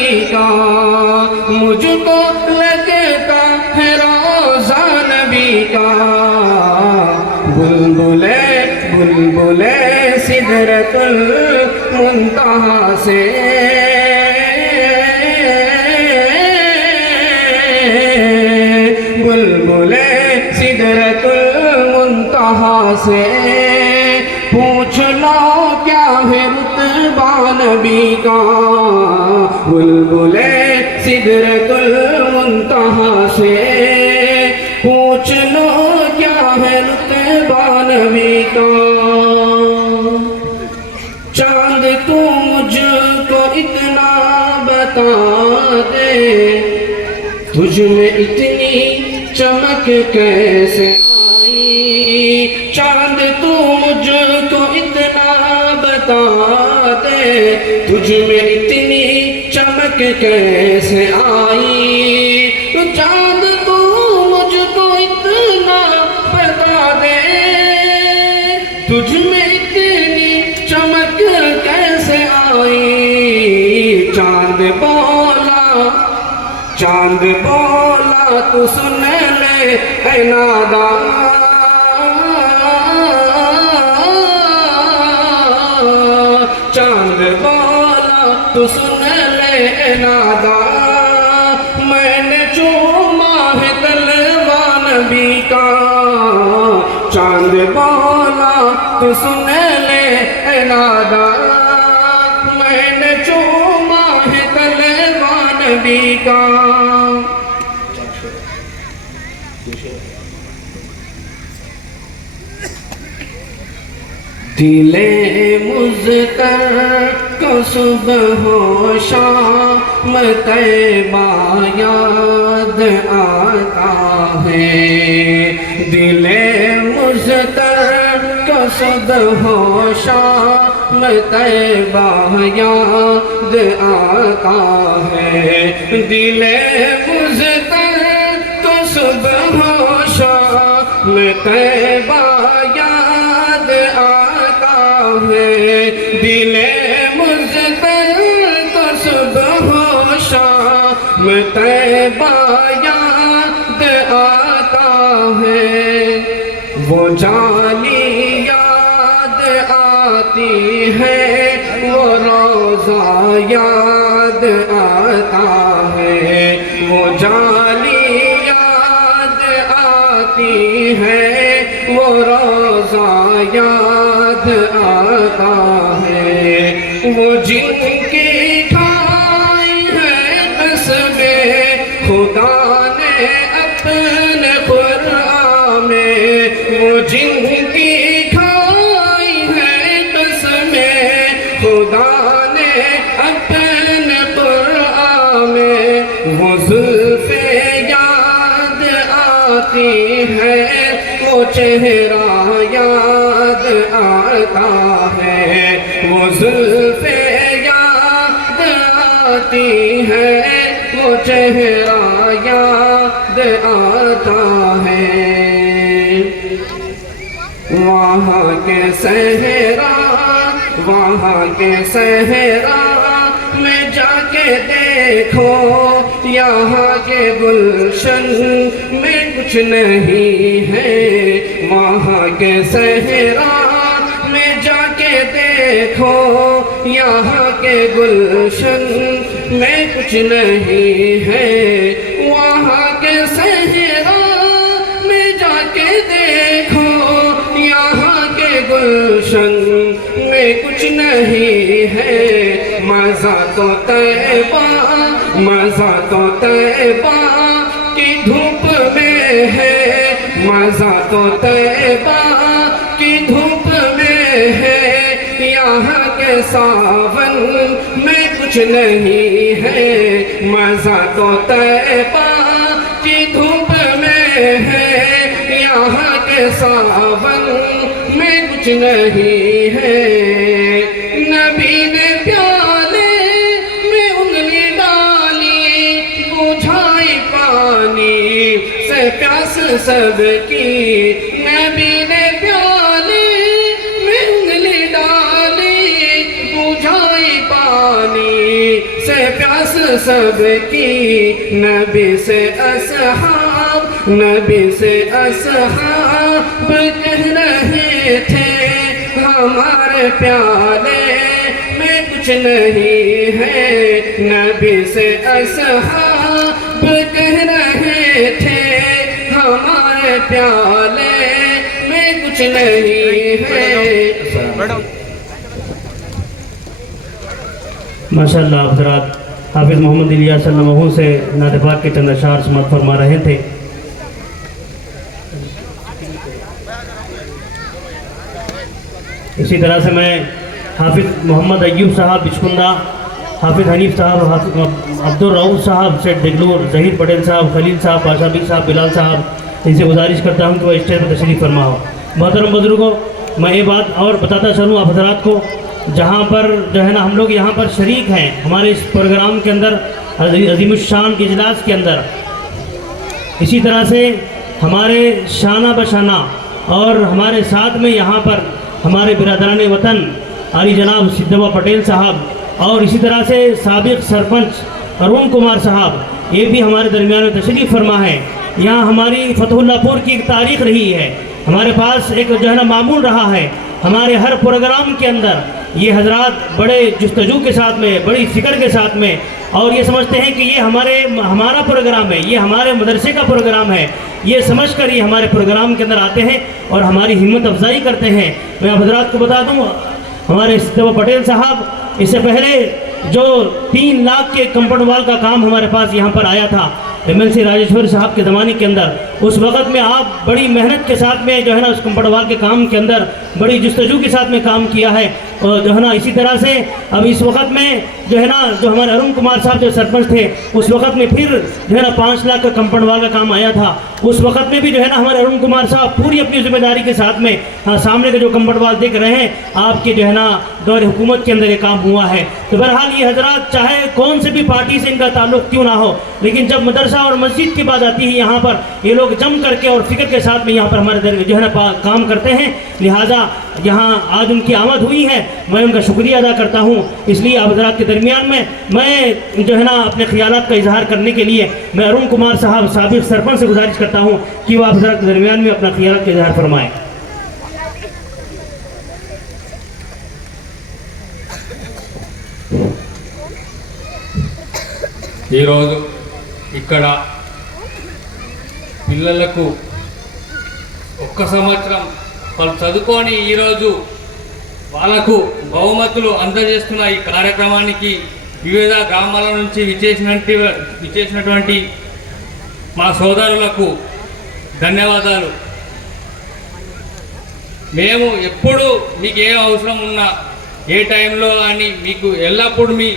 نبی کا، مجھ کو لگتا ہے روضہ نبی کا، بلبلے بلبلے سدرۃ المنتہا سے، بلبلے سدرۃ المنتہا سے، پوچھ لو کیا ہے رتبہ نبی کا، بلبلے سدرۃ المنتہا سے، پوچھ لو کیا ہے رتبہ نبی کا، چاند تو مجھ کو اتنا بتا دے، تجھ میں اتنی چمک کیسے آئی، چاند تو مجھ کو اتنا بتا دے، تجھ میں اتنی چمک کیسے آئی، تو چاند تو مجھ کو اتنا بتا دے، تجھ میں اتنی چمک کیسے آئی، چاند بولا، چاند بولا تو سن لے اے نادان، چاند بولا تو سن لے اے نادان، میں نے چوما ہے طلبہ نبی کا، چاند بولا تو سن لے اے نادان، میں نے چوما ہے طلبہ نبی کا، دل مضطر کو صبح و شام طیبہ یاد آتا ہے، دل مضطر کو صبح و شام طیبہ یاد آتا ہے، دل مضطر کو صبح و شام طیبہ یاد آتا ہے، دل مضطر کو صبح و شام طیبہ یاد آتا ہے، وہ جالی یاد آتی ہے، وہ روضہ یاد آتا ہے، وہ جالی یاد آتی ہے، وہ روضہ یاد آتا ہے، وہ جن کی کھائی ہے قسمیں خدا نے اپنے قرآن میں، وہ جن کی کھائی ہے قسمیں خدا نے اپنے قرآن میں، وہ زلفیں یاد آتی ہے، وہ چہرہ یاد آتا ہے، وہ زلفیں یاد آتی ہے، وہ چہرہ یاد آتا ہے، وہاں کے صحرا، وہاں کے صحرا میں جا کے دیکھو، یہاں کے گلشن میں کچھ نہیں ہے، وہاں کے صحرا میں جا کے دیکھو، یہاں کے گلشن میں کچھ نہیں ہے، وہاں کے صحرا میں جا کے دیکھو، یہاں کے گلشن میں کچھ نہیں ہے، مزہ تو طیبہ، مزہ تو طیبہ کی دھوپ میں ہے، مزہ تو طیبہ کی دھوپ میں ہے، یہاں کے ساون میں کچھ نہیں ہے، مزہ تو طیبہ کی دھوپ میں ہے، یہاں کے ساون میں کچھ نہیں ہے، نبی نے پیالے میں انگلی ڈالی، بجھائی پانی سے پیاس سب کی، نبی نے پیالے میں انگلی ڈالی، بجھائی پانی سے پیاس سب کی نبی سے اصحاب کہہ رہے تھے ہمارے پیالے میں کچھ نہیں ہے، نبی سے اصحاب کہہ رہے تھے ہمارے پیالے میں کچھ نہیں ہے۔ ماشاءاللہ حضرات حافظ محمد الیاس صلی اللہ علیہ وسلم سے نعت پاک کے چند اشعار سماعت فرما رہے تھے۔ اسی طرح سے میں حافظ محمد ایوب صاحب بچکندہ، حافظ حنیف صاحب، عبدالرؤوف صاحب سیٹ دگلور، ظہیر پٹیل صاحب، خلیل صاحب، پاشا بی صاحب، بلال صاحب، ان سے گزارش کرتا ہوں کہ وہ اسٹیج پر تشریف فرما ہو۔ محترم بزرگوں، میں یہ بات اور بتاتا چلوں آپ حضرات کو، جہاں پر جو ہے نا ہم لوگ یہاں پر شریک ہیں ہمارے اس پروگرام کے اندر، عظیم الشان کے اجلاس کے اندر، اسی طرح سے ہمارے شانہ بشانہ اور ہمارے ساتھ میں یہاں پر ہمارے برادران وطن علی جناب سدھوا پٹیل صاحب اور اسی طرح سے سابق سرپنچ ارون کمار صاحب، یہ بھی ہمارے درمیان میں تشریف فرما ہے۔ یہاں ہماری فتح اللہ پور کی ایک تاریخ رہی ہے، ہمارے پاس ایک جو ہے نا معمول رہا ہے، ہمارے ہر پروگرام کے اندر یہ حضرات بڑے جستجو کے ساتھ میں، بڑی فکر کے ساتھ میں، اور یہ سمجھتے ہیں کہ یہ ہمارا پروگرام ہے، یہ ہمارے مدرسے کا پروگرام ہے، یہ سمجھ کر یہ ہمارے پروگرام کے اندر آتے ہیں اور ہماری ہمت افزائی کرتے ہیں۔ میں آپ حضرات کو بتا دوں، ہمارے سدھوا پٹیل صاحب اس سے پہلے جو 3 لاکھ کے کمپاؤنڈ وال کا کام ہمارے پاس یہاں پر آیا تھا MLC راجیشور صاحب کے زمانے کے اندر، اس وقت میں آپ بڑی محنت کے ساتھ میں جو ہے نا اس کمپاؤنڈ وال کے کام کے اندر بڑی جستجو کے ساتھ میں کام کیا ہے، اور جو ہے نا اسی طرح سے اب اس وقت میں جو ہے نا جو ہمارے ارون کمار صاحب جو سرپنچ تھے، اس وقت میں پھر جو ہے نا 5 لاکھ کا کمپاؤنڈ وال کا کام آیا تھا، اس وقت میں بھی جو ہے نا ہمارے ارون کمار صاحب پوری اپنی ذمہ داری کے ساتھ میں سامنے کے جو کمپاؤنڈ وال دیکھ رہے ہیں، آپ کے جو ہے نا دور حکومت کے اندر یہ کام ہوا ہے۔ تو بہرحال یہ حضرات چاہے کون سے بھی پارٹی سے ان کا تعلق کیوں نہ ہو، لیکن جب مدرسہ اور مسجد کی بات آتی ہے یہاں پر یہ لوگ جم کر کے اور فکر کے ساتھ میں یہاں پر ہمارے جو ہے نا کام کرتے ہیں، لہٰذا یہاں آج ان کی آمد ہوئی ہے، میں ان کا شکریہ ادا کرتا ہوں۔ اس لیے آپ حضرات کے درمیان میں جو ہے نا اپنے خیالات کا اظہار کرنے کے لیے میں ارون کمار صاحب سابق سرپنچ سے گزارش کرتا ہوں کہ وہ آپ حضرات کے درمیان میں اپنا خیالات کا اظہار فرمائیں۔ ఈరోజు ఇక్కడ పిల్లలకు 1 సంవత్సరం వాళ్ళు చదువుకొని ఈరోజు వాళ్ళకు బహుమతులు అందజేస్తున్న ఈ కార్యక్రమానికి వివిధ గ్రామాల నుంచి విచ్చేసినటువంటి మా సోదరులకు ధన్యవాదాలు। మేము ఎప్పుడు మీకు ఏ అవసరం ఉన్నా ఏ టైంలో కానీ మీకు ఎల్లప్పుడూ మీ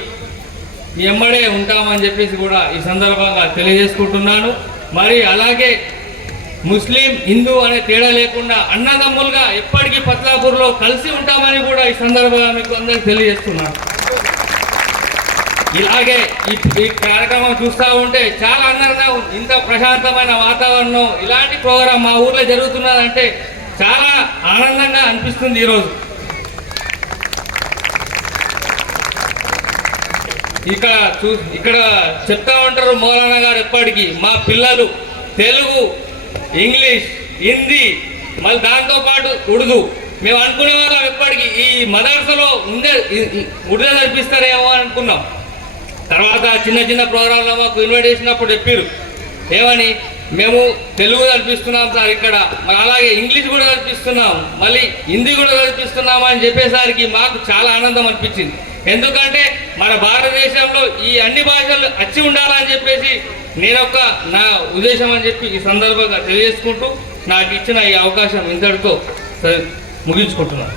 ఎమ్మడే ఉంటామని చెప్పేసి కూడా ఈ సందర్భంగా తెలియజేసుకుంటున్నాను। మరి అలాగే ముస్లిం హిందూ అనే తేడా లేకుండా అన్నదమ్ములుగా ఎప్పటికీ పత్లాపూర్లో కలిసి ఉంటామని కూడా ఈ సందర్భంగా మీకు అందరికీ తెలియజేస్తున్నాను। ఇలాగే ఈ కార్యక్రమం చూస్తూ ఉంటే చాలా ఆనందంగా ఇంత ప్రశాంతమైన వాతావరణం ఇలాంటి ప్రోగ్రాం మా ఊర్లో జరుగుతున్నదంటే చాలా ఆనందంగా అనిపిస్తుంది। ఈరోజు ఇక్కడ చెప్తా ఉంటారు మౌలానా గారు ఎప్పటికీ మా పిల్లలు తెలుగు, ఇంగ్లీష్, హిందీ, మళ్ళీ దాంతో పాటు ఉర్దూ, మేము అనుకునే వాళ్ళం ఎప్పటికీ ఈ మదర్సాలో ఉర్దూ నడిపిస్తారేమో అనుకున్నాం। తర్వాత చిన్న చిన్న ప్రోగ్రాంలో మాకు ఇన్వైట్ చేసినప్పుడు చెప్పారు ఏమని, మేము తెలుగు నడిపిస్తున్నాం సార్ ఇక్కడ, మరి అలాగే ఇంగ్లీష్ కూడా నడిపిస్తున్నాం, మళ్ళీ హిందీ కూడా నడిపిస్తున్నాం అని చెప్పేసరికి మాకు చాలా ఆనందం అనిపించింది। ఎందుకంటే మన భారతదేశంలో ఈ అన్ని భాషలు వచ్చి ఉండాలని చెప్పేసి నా ఉద్దేశం అని చెప్పి ఈ సందర్భంగా తెలియజేసుకుంటూ నాకు ఇచ్చిన ఈ అవకాశం ఇంతటితో ముగించుకుంటున్నాను।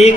1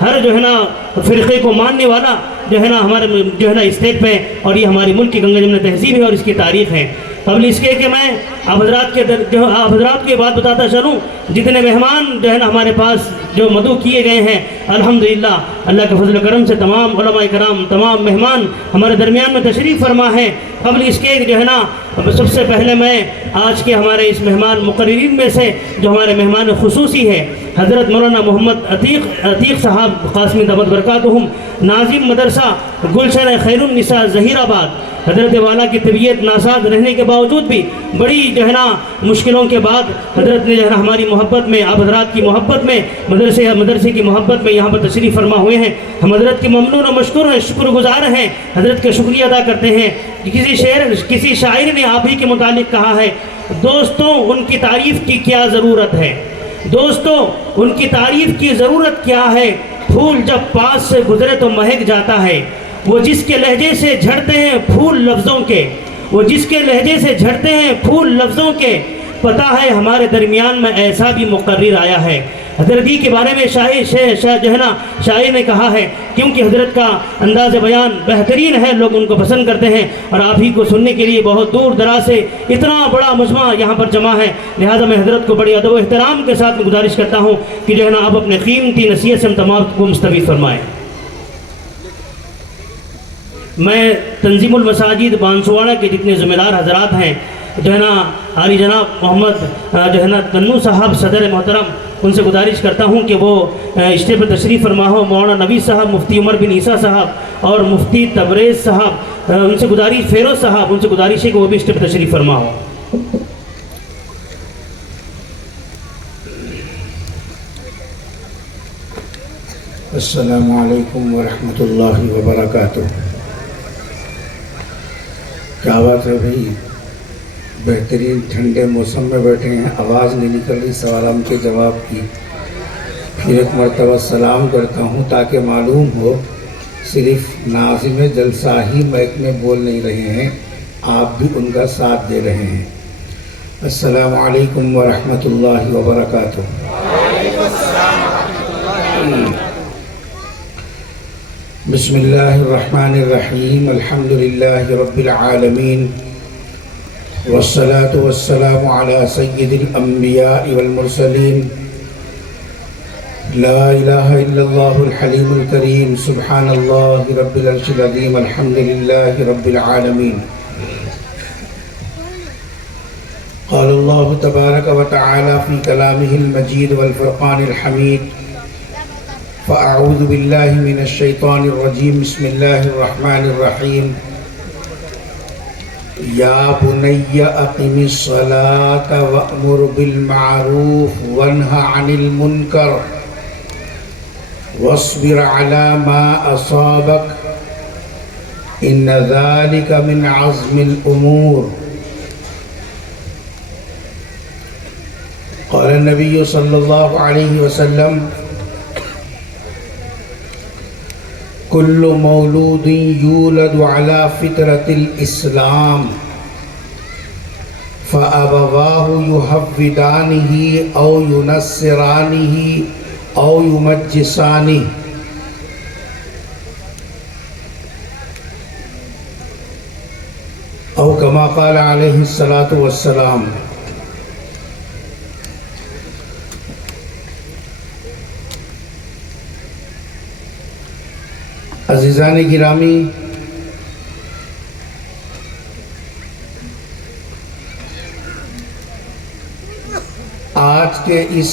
ہر جو ہے نا فرقے کو ماننے والا جو ہے نا ہمارے جو ہے نا اسٹیٹ پہ، اور یہ ہماری ملک کی گنگا جمنا تہذیب ہے اور اس کی تاریخ ہے۔ قبل اس کے کہ میں آپ حضرات کو یہ بات بتاتا چلوں، جتنے مہمان جو ہے نا ہمارے پاس جو مدعو کیے گئے ہیں، الحمدللہ اللہ کے فضل و کرم سے تمام علماء کرام، تمام مہمان ہمارے درمیان میں تشریف فرما ہے۔ قبل اس کے جو ہے نا سب سے پہلے میں آج کے ہمارے اس مہمان مقررین میں سے جو ہمارے مہمان خصوصی ہے حضرت مولانا محمد عتیق صاحب قاسمی دامت برکاتہم، ناظم مدرسہ گلشن خیر النساء ظہیر آباد، حضرت والا کی طبیعت ناساز رہنے کے باوجود بھی بڑی جو ہے نا مشکلوں کے بعد حضرت نے جو ہے نا ہماری محبت میں، آپ حضرات کی محبت میں، مدرسے کی محبت میں یہاں پر تشریف فرما ہوئے ہیں۔ ہم حضرت کی ممنون و مشکور ہیں، شکر گزار ہیں، حضرت کا شکریہ ادا کرتے ہیں۔ کسی شاعر نے آپ ہی کے متعلق کہا ہے، دوستوں ان کی تعریف کی کیا ضرورت ہے، دوستوں ان کی تعریف کی ضرورت کیا ہے، پھول جب پاس سے گزرے تو مہک جاتا ہے، وہ جس کے لہجے سے جھڑتے ہیں پھول لفظوں کے، وہ جس کے لہجے سے جھڑتے ہیں پھول لفظوں کے، پتہ ہے ہمارے درمیان میں ایسا بھی مقرر آیا ہے۔ حضرت ہی کے بارے میں جو ہے نا شاعر نے کہا ہے، کیونکہ حضرت کا انداز بیان بہترین ہے، لوگ ان کو پسند کرتے ہیں، اور آپ ہی کو سننے کے لیے بہت دور دراز سے اتنا بڑا مجمع یہاں پر جمع ہے، لہٰذا میں حضرت کو بڑی ادب و احترام کے ساتھ گزارش کرتا ہوں کہ جو ہے نا آپ اپنے قیمتی نصیحت سے ہم تمام کو مستفید فرمائیں۔ میں تنظیم المساجد بانسواڑہ کے جتنے ذمہ دار حضرات ہیں جو ہے نا عالی جناب محمد جو ہے نا تنو صاحب صدر محترم، ان سے گزارش کرتا ہوں کہ وہ اسٹیج پر تشریف فرما ہو، مولانا نبی صاحب، مفتی عمر بن عیسیٰ صاحب اور مفتی تبریز صاحب، ان سے گزارش فیروز صاحب، ان سے گزارش ہے کہ وہ بھی اسٹیج پر تشریف فرما ہو۔ السلام علیکم ورحمۃ اللہ وبرکاتہ۔ کیا بات ہے بھائی، بہترین ٹھنڈے موسم میں بیٹھے ہیں، آواز نہیں نکل رہی سوالام کے جواب کی۔ پھر ایک مرتبہ سلام کرتا ہوں تاکہ معلوم ہو صرف ناظم جلسہ ہی مائک میں بول نہیں رہے ہیں، آپ بھی ان کا ساتھ دے رہے ہیں۔ السلام علیکم ورحمۃ اللہ وبرکاتہ۔ بسم اللہ الرحمن الرحیم، الحمد للہ رب العالمین، والصلاة والسلام على سید الانبیاء والمرسلین، لا الہ الا اللہ الحلیم الکریم، سبحان اللہ رب العرش العظیم، الحمد للہ رب العالمین۔ قال اللہ تبارک و تعالی فی کلامہ المجید والفرقان الحمید، فأعوذ باللہ من الشیطان الرجیم، بسم اللہ الرحمن الرحیم، یا بنی اقم الصلاة وأمر بالمعروف وانہ عن المنکر واصبر على ما أصابك إن ذلك من عزم الأمور۔ قال النبي صلى الله عليه وسلم، كل مولود يولد على فطرة الإسلام فأبواه يهودانه أو ينصرانه أو يمجسانه، أو كما قال عليه الصلاة والسلام۔ عزیزان گرامی، آج کے اس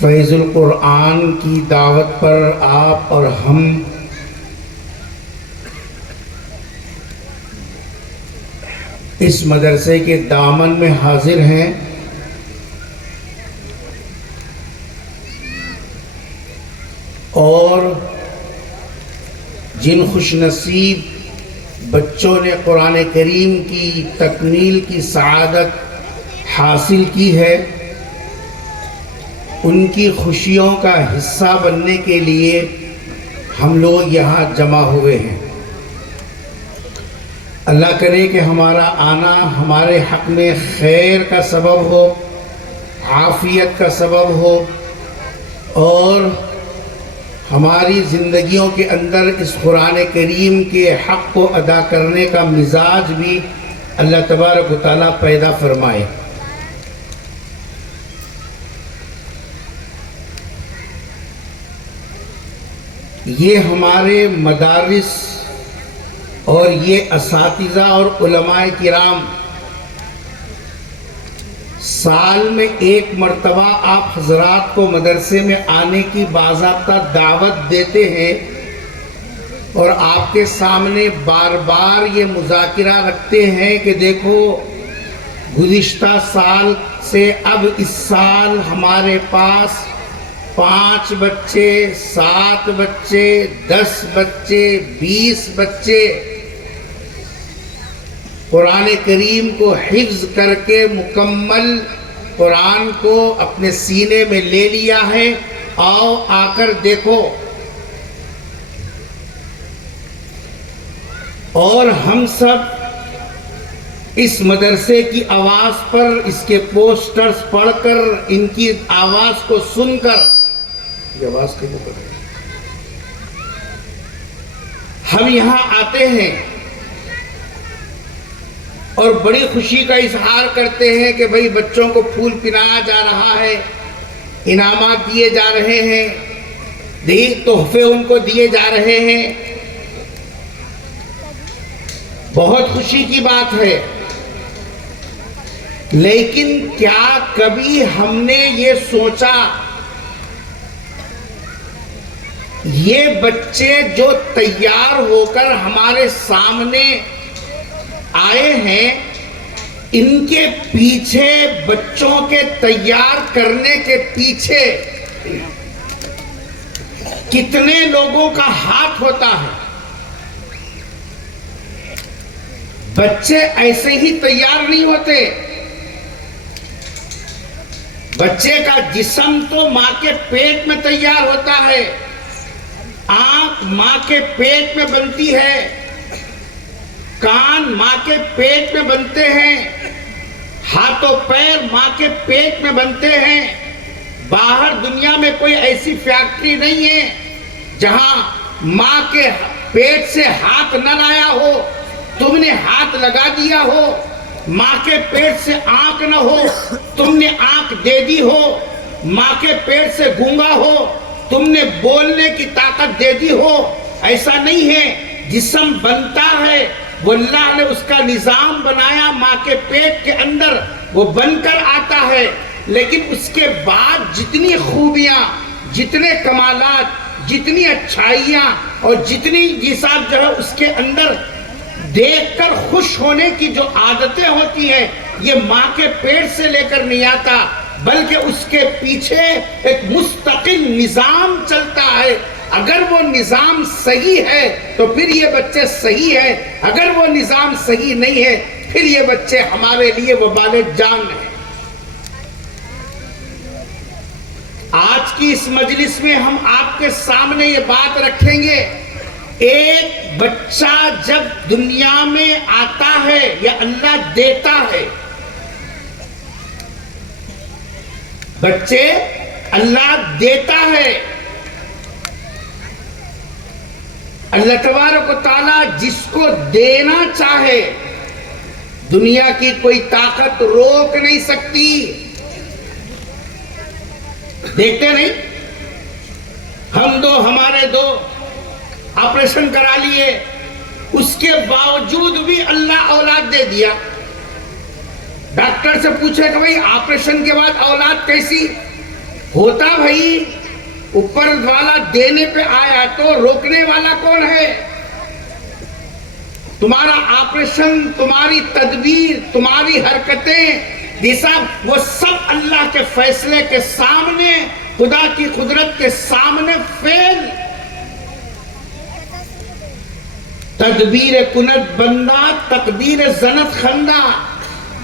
فیض القرآن کی دعوت پر آپ اور ہم اس مدرسے کے دامن میں حاضر ہیں، اور جن خوش نصیب بچوں نے قرآن کریم کی تکمیل کی سعادت حاصل کی ہے، ان کی خوشیوں کا حصہ بننے کے لیے ہم لوگ یہاں جمع ہوئے ہیں۔ اللہ کرے کہ ہمارا آنا ہمارے حق میں خیر کا سبب ہو، عافیت کا سبب ہو، اور ہماری زندگیوں کے اندر اس قرآن کریم کے حق کو ادا کرنے کا مزاج بھی اللہ تبارک و تعالیٰ پیدا فرمائے۔ یہ ہمارے مدارس اور یہ اساتذہ اور علماء کرام سال میں ایک مرتبہ آپ حضرات کو مدرسے میں آنے کی باضابطہ دعوت دیتے ہیں اور آپ کے سامنے بار بار یہ مذاکرہ رکھتے ہیں کہ دیکھو گزشتہ سال سے اب اس سال ہمارے پاس 5 بچے، 7 بچے، 10 بچے، 20 بچے قرآن کریم کو حفظ کر کے مکمل قرآن کو اپنے سینے میں لے لیا ہے۔ آؤ آ کر دیکھو۔ اور ہم سب اس مدرسے کی آواز پر، اس کے پوسٹرز پڑھ کر، ان کی آواز کو سن کر، یہ آواز کیوں کر رہے ہیں؟ ہم یہاں آتے ہیں اور بڑی خوشی کا اظہار کرتے ہیں کہ بھئی بچوں کو پھول پہنایا جا رہا ہے، انعامات دیے جا رہے ہیں، تحفے ان کو دیے جا رہے ہیں۔ بہت خوشی کی بات ہے، لیکن کیا کبھی ہم نے یہ سوچا یہ بچے جو تیار ہو کر ہمارے سامنے آئے ہیں، ان کے پیچھے، بچوں کے تیار کرنے کے پیچھے کتنے لوگوں کا ہاتھ ہوتا ہے؟ بچے ایسے ہی تیار نہیں ہوتے۔ بچے کا جسم تو ماں کے پیٹ میں تیار ہوتا ہے، آنکھ ماں کے پیٹ میں بنتی ہے، کان ماں کے پیٹ میں بنتے ہیں، ہاتھ و پیر ماں کے پیٹ میں بنتے ہیں۔ باہر دنیا میں کوئی ایسی فیکٹری نہیں ہے جہاں ماں کے پیٹ سے ہاتھ نہ لایا ہو، تم نے ہاتھ لگا دیا ہو۔ ماں کے پیٹ سے آنکھ نہ ہو، تم نے آنکھ دے دی ہو۔ ماں کے پیٹ سے گونگا ہو، تم نے بولنے کی طاقت دے دی ہو۔ ایسا نہیں ہے، جسم بنتا ہے، وہ اللہ نے اس کا نظام بنایا ماں کے پیٹ کے اندر، وہ بن کر آتا ہے۔ لیکن اس کے بعد جتنی خوبیاں، جتنے کمالات، جتنی اچھائیاں اور جتنی جساب جو ہے اس کے اندر دیکھ کر خوش ہونے کی جو عادتیں ہوتی ہیں، یہ ماں کے پیٹ سے لے کر نہیں آتا، بلکہ اس کے پیچھے ایک مستقل نظام چلتا ہے۔ اگر وہ نظام صحیح ہے تو پھر یہ بچے صحیح ہیں، اگر وہ نظام صحیح نہیں ہے پھر یہ بچے ہمارے لیے وبال جان ہیں۔ آج کی اس مجلس میں ہم آپ کے سامنے یہ بات رکھیں گے، ایک بچہ جب دنیا میں آتا ہے یا اللہ دیتا ہے، بچے اللہ دیتا ہے، اللہ تبارک و تعالیٰ جس کو دینا چاہے دنیا کی کوئی طاقت روک نہیں سکتی۔ دیکھتے نہیں، ہمارے دو آپریشن کرا لیے، اس کے باوجود بھی اللہ اولاد دے دیا۔ ڈاکٹر سے پوچھے کہ بھئی آپریشن کے بعد اولاد کیسی ہوتا؟ بھئی اوپر والا دینے پہ آیا تو روکنے والا کون ہے؟ تمہارا آپریشن، تمہاری تدبیر، تمہاری حرکتیں، وہ سب اللہ کے فیصلے کے سامنے، خدا کی قدرت کے سامنے فیل۔ تدبیر کنت بندہ، تقدیر زنت خندہ۔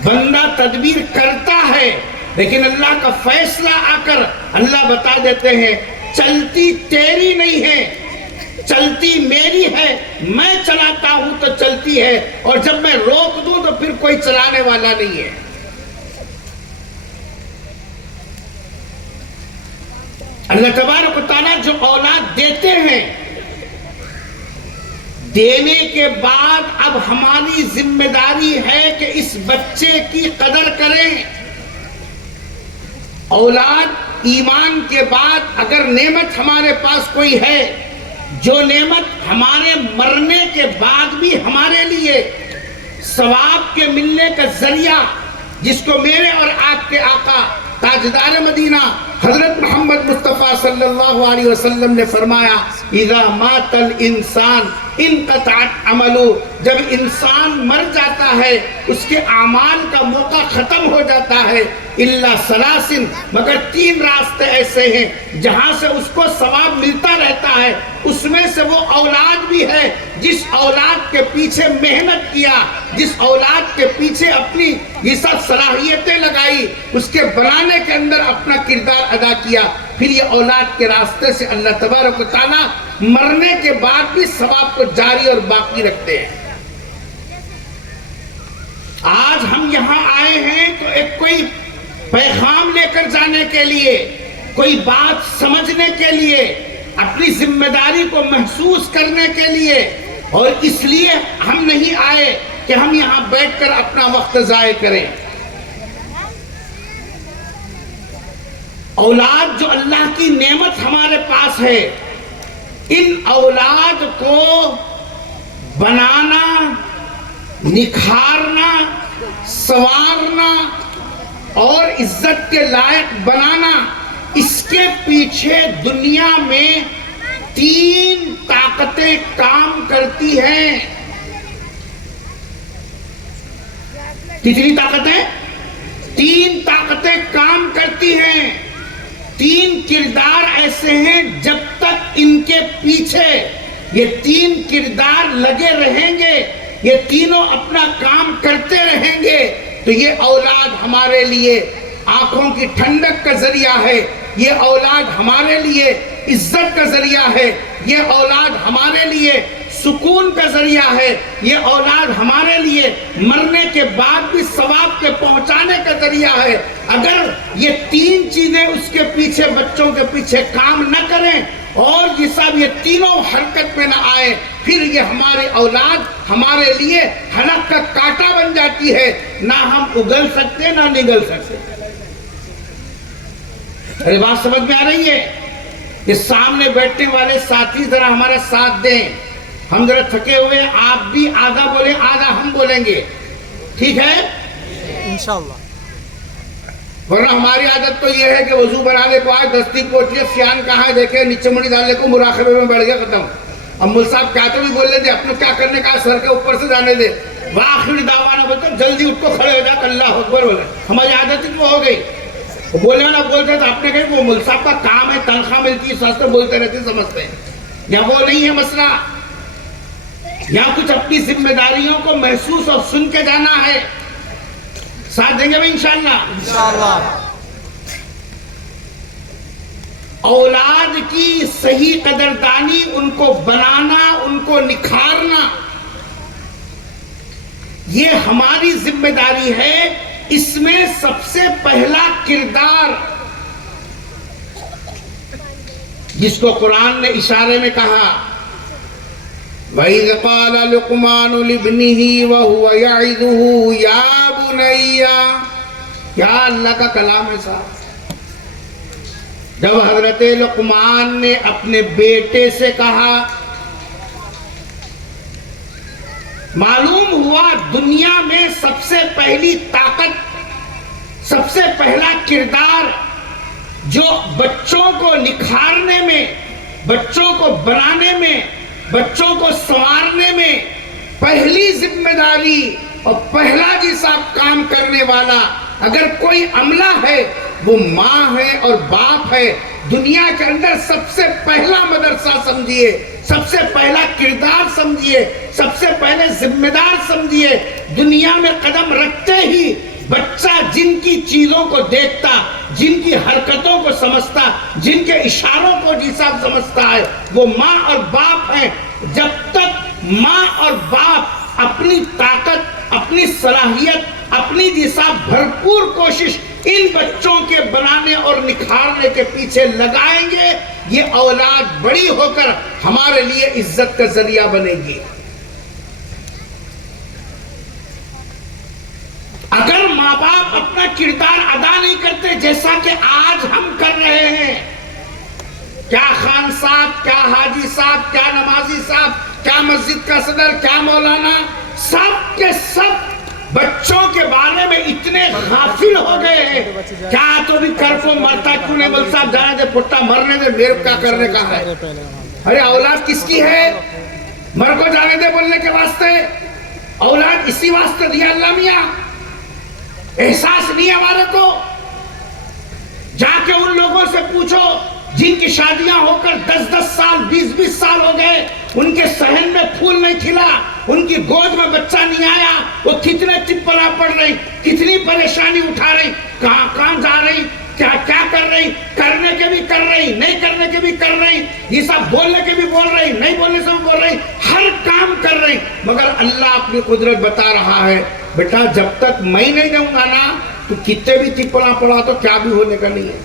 بندہ تدبیر کرتا ہے لیکن اللہ کا فیصلہ آ کر اللہ بتا دیتے ہیں چلتی تیری نہیں ہے، چلتی میری ہے، میں چلاتا ہوں تو چلتی ہے، اور جب میں روک دوں تو پھر کوئی چلانے والا نہیں ہے۔ اللہ تبارک و تعالیٰ جو اولاد دیتے ہیں، دینے کے بعد اب ہماری ذمہ داری ہے کہ اس بچے کی قدر کریں۔ اولاد ایمان کے بعد اگر نعمت ہمارے پاس کوئی ہے، جو نعمت ہمارے مرنے کے بعد بھی ہمارے لیے ثواب کے ملنے کا ذریعہ، جس کو میرے اور آپ کے آقا تاجدار مدینہ حضرت محمد مصطفیٰ صلی اللہ علیہ وسلم نے فرمایا، اذا مات الانسان انقطعت عملو، جب انسان مر جاتا ہے اس کے اعمال کا موقع ختم ہو جاتا ہے، الا سلاسن، مگر 3 راستے ایسے ہیں جہاں سے اس کو ثواب ملتا رہتا ہے، اس میں سے وہ اولاد بھی ہے جس اولاد کے پیچھے محنت کیا، جس اولاد کے پیچھے اپنی یہ سب صلاحیتیں لگائی، اس کے بنانے کے اندر اپنا کردار ادا کیا، پھر یہ اولاد کے راستے سے اللہ تبارک و تعالیٰ مرنے کے بعد بھی ثواب کو جاری اور باقی رکھتے ہیں۔ آج ہم یہاں آئے ہیں تو ایک کوئی پیغام لے کر جانے کے لیے، کوئی بات سمجھنے کے لیے، اپنی ذمہ داری کو محسوس کرنے کے لیے، اور اس لیے ہم نہیں آئے کہ ہم یہاں بیٹھ کر اپنا وقت ضائع کریں۔ اولاد جو اللہ کی نعمت ہمارے پاس ہے، ان اولاد کو بنانا، نکھارنا، سنوارنا اور عزت کے لائق بنانا، اس کے پیچھے دنیا میں 3 طاقتیں کام کرتی ہیں۔ کتنی طاقتیں؟ 3 طاقتیں کام کرتی ہیں۔ 3 کردار ایسے ہیں، جب تک ان کے پیچھے یہ 3 کردار لگے رہیں گے، یہ تینوں اپنا کام کرتے رہیں گے، تو یہ اولاد ہمارے لیے آنکھوں کی ٹھنڈک کا ذریعہ ہے، یہ اولاد ہمارے لیے عزت کا ذریعہ ہے، یہ اولاد ہمارے لیے سکون کا ذریعہ ہے، یہ اولاد ہمارے لیے مرنے کے بعد بھی ثواب کے پہنچانے کا ذریعہ ہے۔ اگر یہ 3 چیزیں اس کے پیچھے، بچوں کے پیچھے کام نہ کریں اور یہ سب یہ تینوں حرکت میں نہ آئے، پھر یہ ہماری اولاد ہمارے لیے ہلاک کا کانٹا بن جاتی ہے، نہ ہم اگل سکتے نہ نگل سکتے۔ ارے بات سمجھ میں آ رہی ہے؟ یہ سامنے بیٹھنے والے ساتھی ذرا ہمارا ساتھ دیں، ہم ذرا تھکے ہوئے، آپ بھی آدھا بولیں، آدھا ہم بولیں گے، ٹھیک ہے؟ انشاءاللہ۔ ورنہ ہماری عادت تو یہ ہے کہ وضو بنانے کو آئے، دستی پوچھ لیا، سیان کہاں ہے دیکھیں، نیچے مڑی ڈالنے کو مراقبے میں بڑھ گیا، ختم۔ اب مل صاحب کیا تو بھی بول لیتے، اپنے کیا کرنے کا، سر کے اوپر سے جانے دے، وآخری دعوانا بولتے جلدی اٹھ کو کھڑے ہو جا، اللہ اکبر بولے، ہماری عادت ہی وہ ہو گئی۔ بولے نہ بولتے تو آپ نے کہا وہ مل صاحب کا کام ہے، تنخواہ ملتی ہے، ساتھ بولتے رہتے سمجھتے ہیں، یا وہ نہیں ہے مسئلہ، یا کچھ اپنی ذمہ داریوں کو محسوس اور سن کے جانا ہے۔ ساتھ دیں گے بھی انشاءاللہ۔ اولاد کی صحیح قدردانی، ان کو بنانا، ان کو نکھارنا، یہ ہماری ذمہ داری ہے۔ اس میں سب سے پہلا کردار جس کو قرآن نے اشارے میں کہا، وَإِذْ قَالَ لُقْمَانُ لِابْنِهِ وَهُوَ يَعِظُهُ يَا بُنَيَّ، کیا اللہ کا کلام ہے صاحب۔ جب حضرت لقمان نے اپنے بیٹے سے کہا، معلوم ہوا دنیا میں سب سے پہلی طاقت، سب سے پہلا کردار جو بچوں کو نکھارنے میں، بچوں کو بنانے میں، بچوں کو سنوارنے میں پہلی ذمہ داری اور پہلا جیسا کام کرنے والا اگر کوئی عملہ ہے وہ ماں ہے اور باپ ہے۔ دنیا کے اندر سب سے پہلا مدرسہ سمجھیے، سب سے پہلا کردار سمجھیے، سب سے پہلے ذمہ دار سمجھیے۔ دنیا میں قدم رکھتے ہی بچہ جن کی چیزوں کو دیکھتا، جن کی حرکتوں کو سمجھتا، جن کے اشاروں کو جیسا سمجھتا ہے، وہ ماں اور باپ ہیں۔ جب تک ماں اور باپ اپنی طاقت، اپنی صلاحیت، اپنی جیسا بھرپور کوشش ان بچوں کے بنانے اور نکھارنے کے پیچھے لگائیں گے، یہ اولاد بڑی ہو کر ہمارے لیے عزت کا ذریعہ بنے گی۔ اگر ماں باپ اپنا کردار ادا نہیں کرتے جیسا کہ آج ہم کر رہے ہیں، کیا خان صاحب، کیا حاجی صاحب، کیا نمازی صاحب، کیا مسجد کا صدر، کیا مولانا، سب کے سب بچوں کے بارے میں اتنے غافل ہو گئے ہیں، کیا تو بھی کر کو مرتا کیوں نہیں، مول صاحب جانے دے پٹا مرنے دے، میرے کیا کرنے کا ہے۔ ارے اولاد کس کی ہے؟ مر کو جانے دے بولنے کے واسطے، اولاد اسی واسطے دیا اللہ میاں۔ احساس نہیں ہمارے کو؟ جا کے ان لوگوں سے پوچھو جن کی شادیاں ہو کر 10 سال 20 سال ہو گئے، ان کے صحن میں پھول نہیں کھلا، ان کی گود میں بچہ نہیں آیا، وہ کتنے چپلا پڑ رہی، کتنی پریشانی اٹھا رہی، کہاں جا رہی، کیا کر رہی، کرنے کے بھی کر رہی، نہیں کرنے کے بھی کر رہی، یہ سب بولنے کے بھی بول رہی، نہیں بولنے سے بھی بول رہی، ہر کام کر رہی، مگر اللہ اپنی قدرت بتا رہا ہے، بیٹا جب تک میں نہیں دوں گا نا تو کتنے بھی چپلا پڑا تو کیا بھی ہونے کا نہیں ہے۔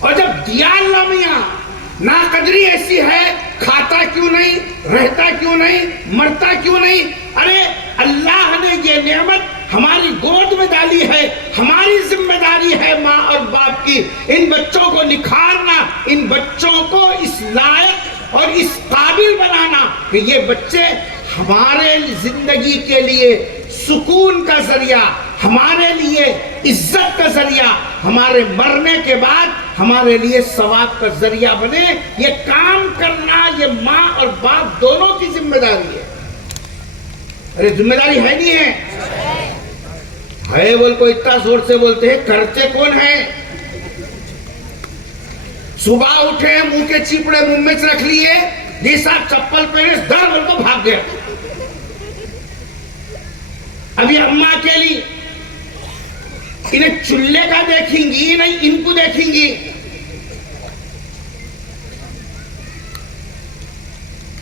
اور جب دیا اللہ میاں، ناقدری ایسی ہے، کھاتا کیوں نہیں، رہتا کیوں نہیں، مرتا کیوں نہیں؟ ارے اللہ نے یہ نعمت ہماری گود میں ڈالی ہے، ہماری ذمہ داری ہے ماں اور باپ کی، ان بچوں کو نکھارنا، ان بچوں کو اس لائق اور اس قابل بنانا کہ یہ بچے ہمارے زندگی کے لیے سکون کا ذریعہ، ہمارے لیے عزت کا ذریعہ، ہمارے مرنے کے بعد ہمارے لیے ثواب کا ذریعہ بنے۔ یہ کام کرنا یہ ماں اور باپ دونوں کی ذمہ داری ہے۔ ارے ذمہ داری ہے نہیں ہے بول کو اتنا زور سے بولتے ہیں، کرتے کون ہیں؟ صبح اٹھے منہ کے چیپڑے منہ میں رکھ لیے، جیسا چپل پہنے در بول کو بھاگ گیا۔ ابھی اماں کے لیے انہیں چولہے کا دیکھیں گی نہیں، ان کو دیکھیں گی۔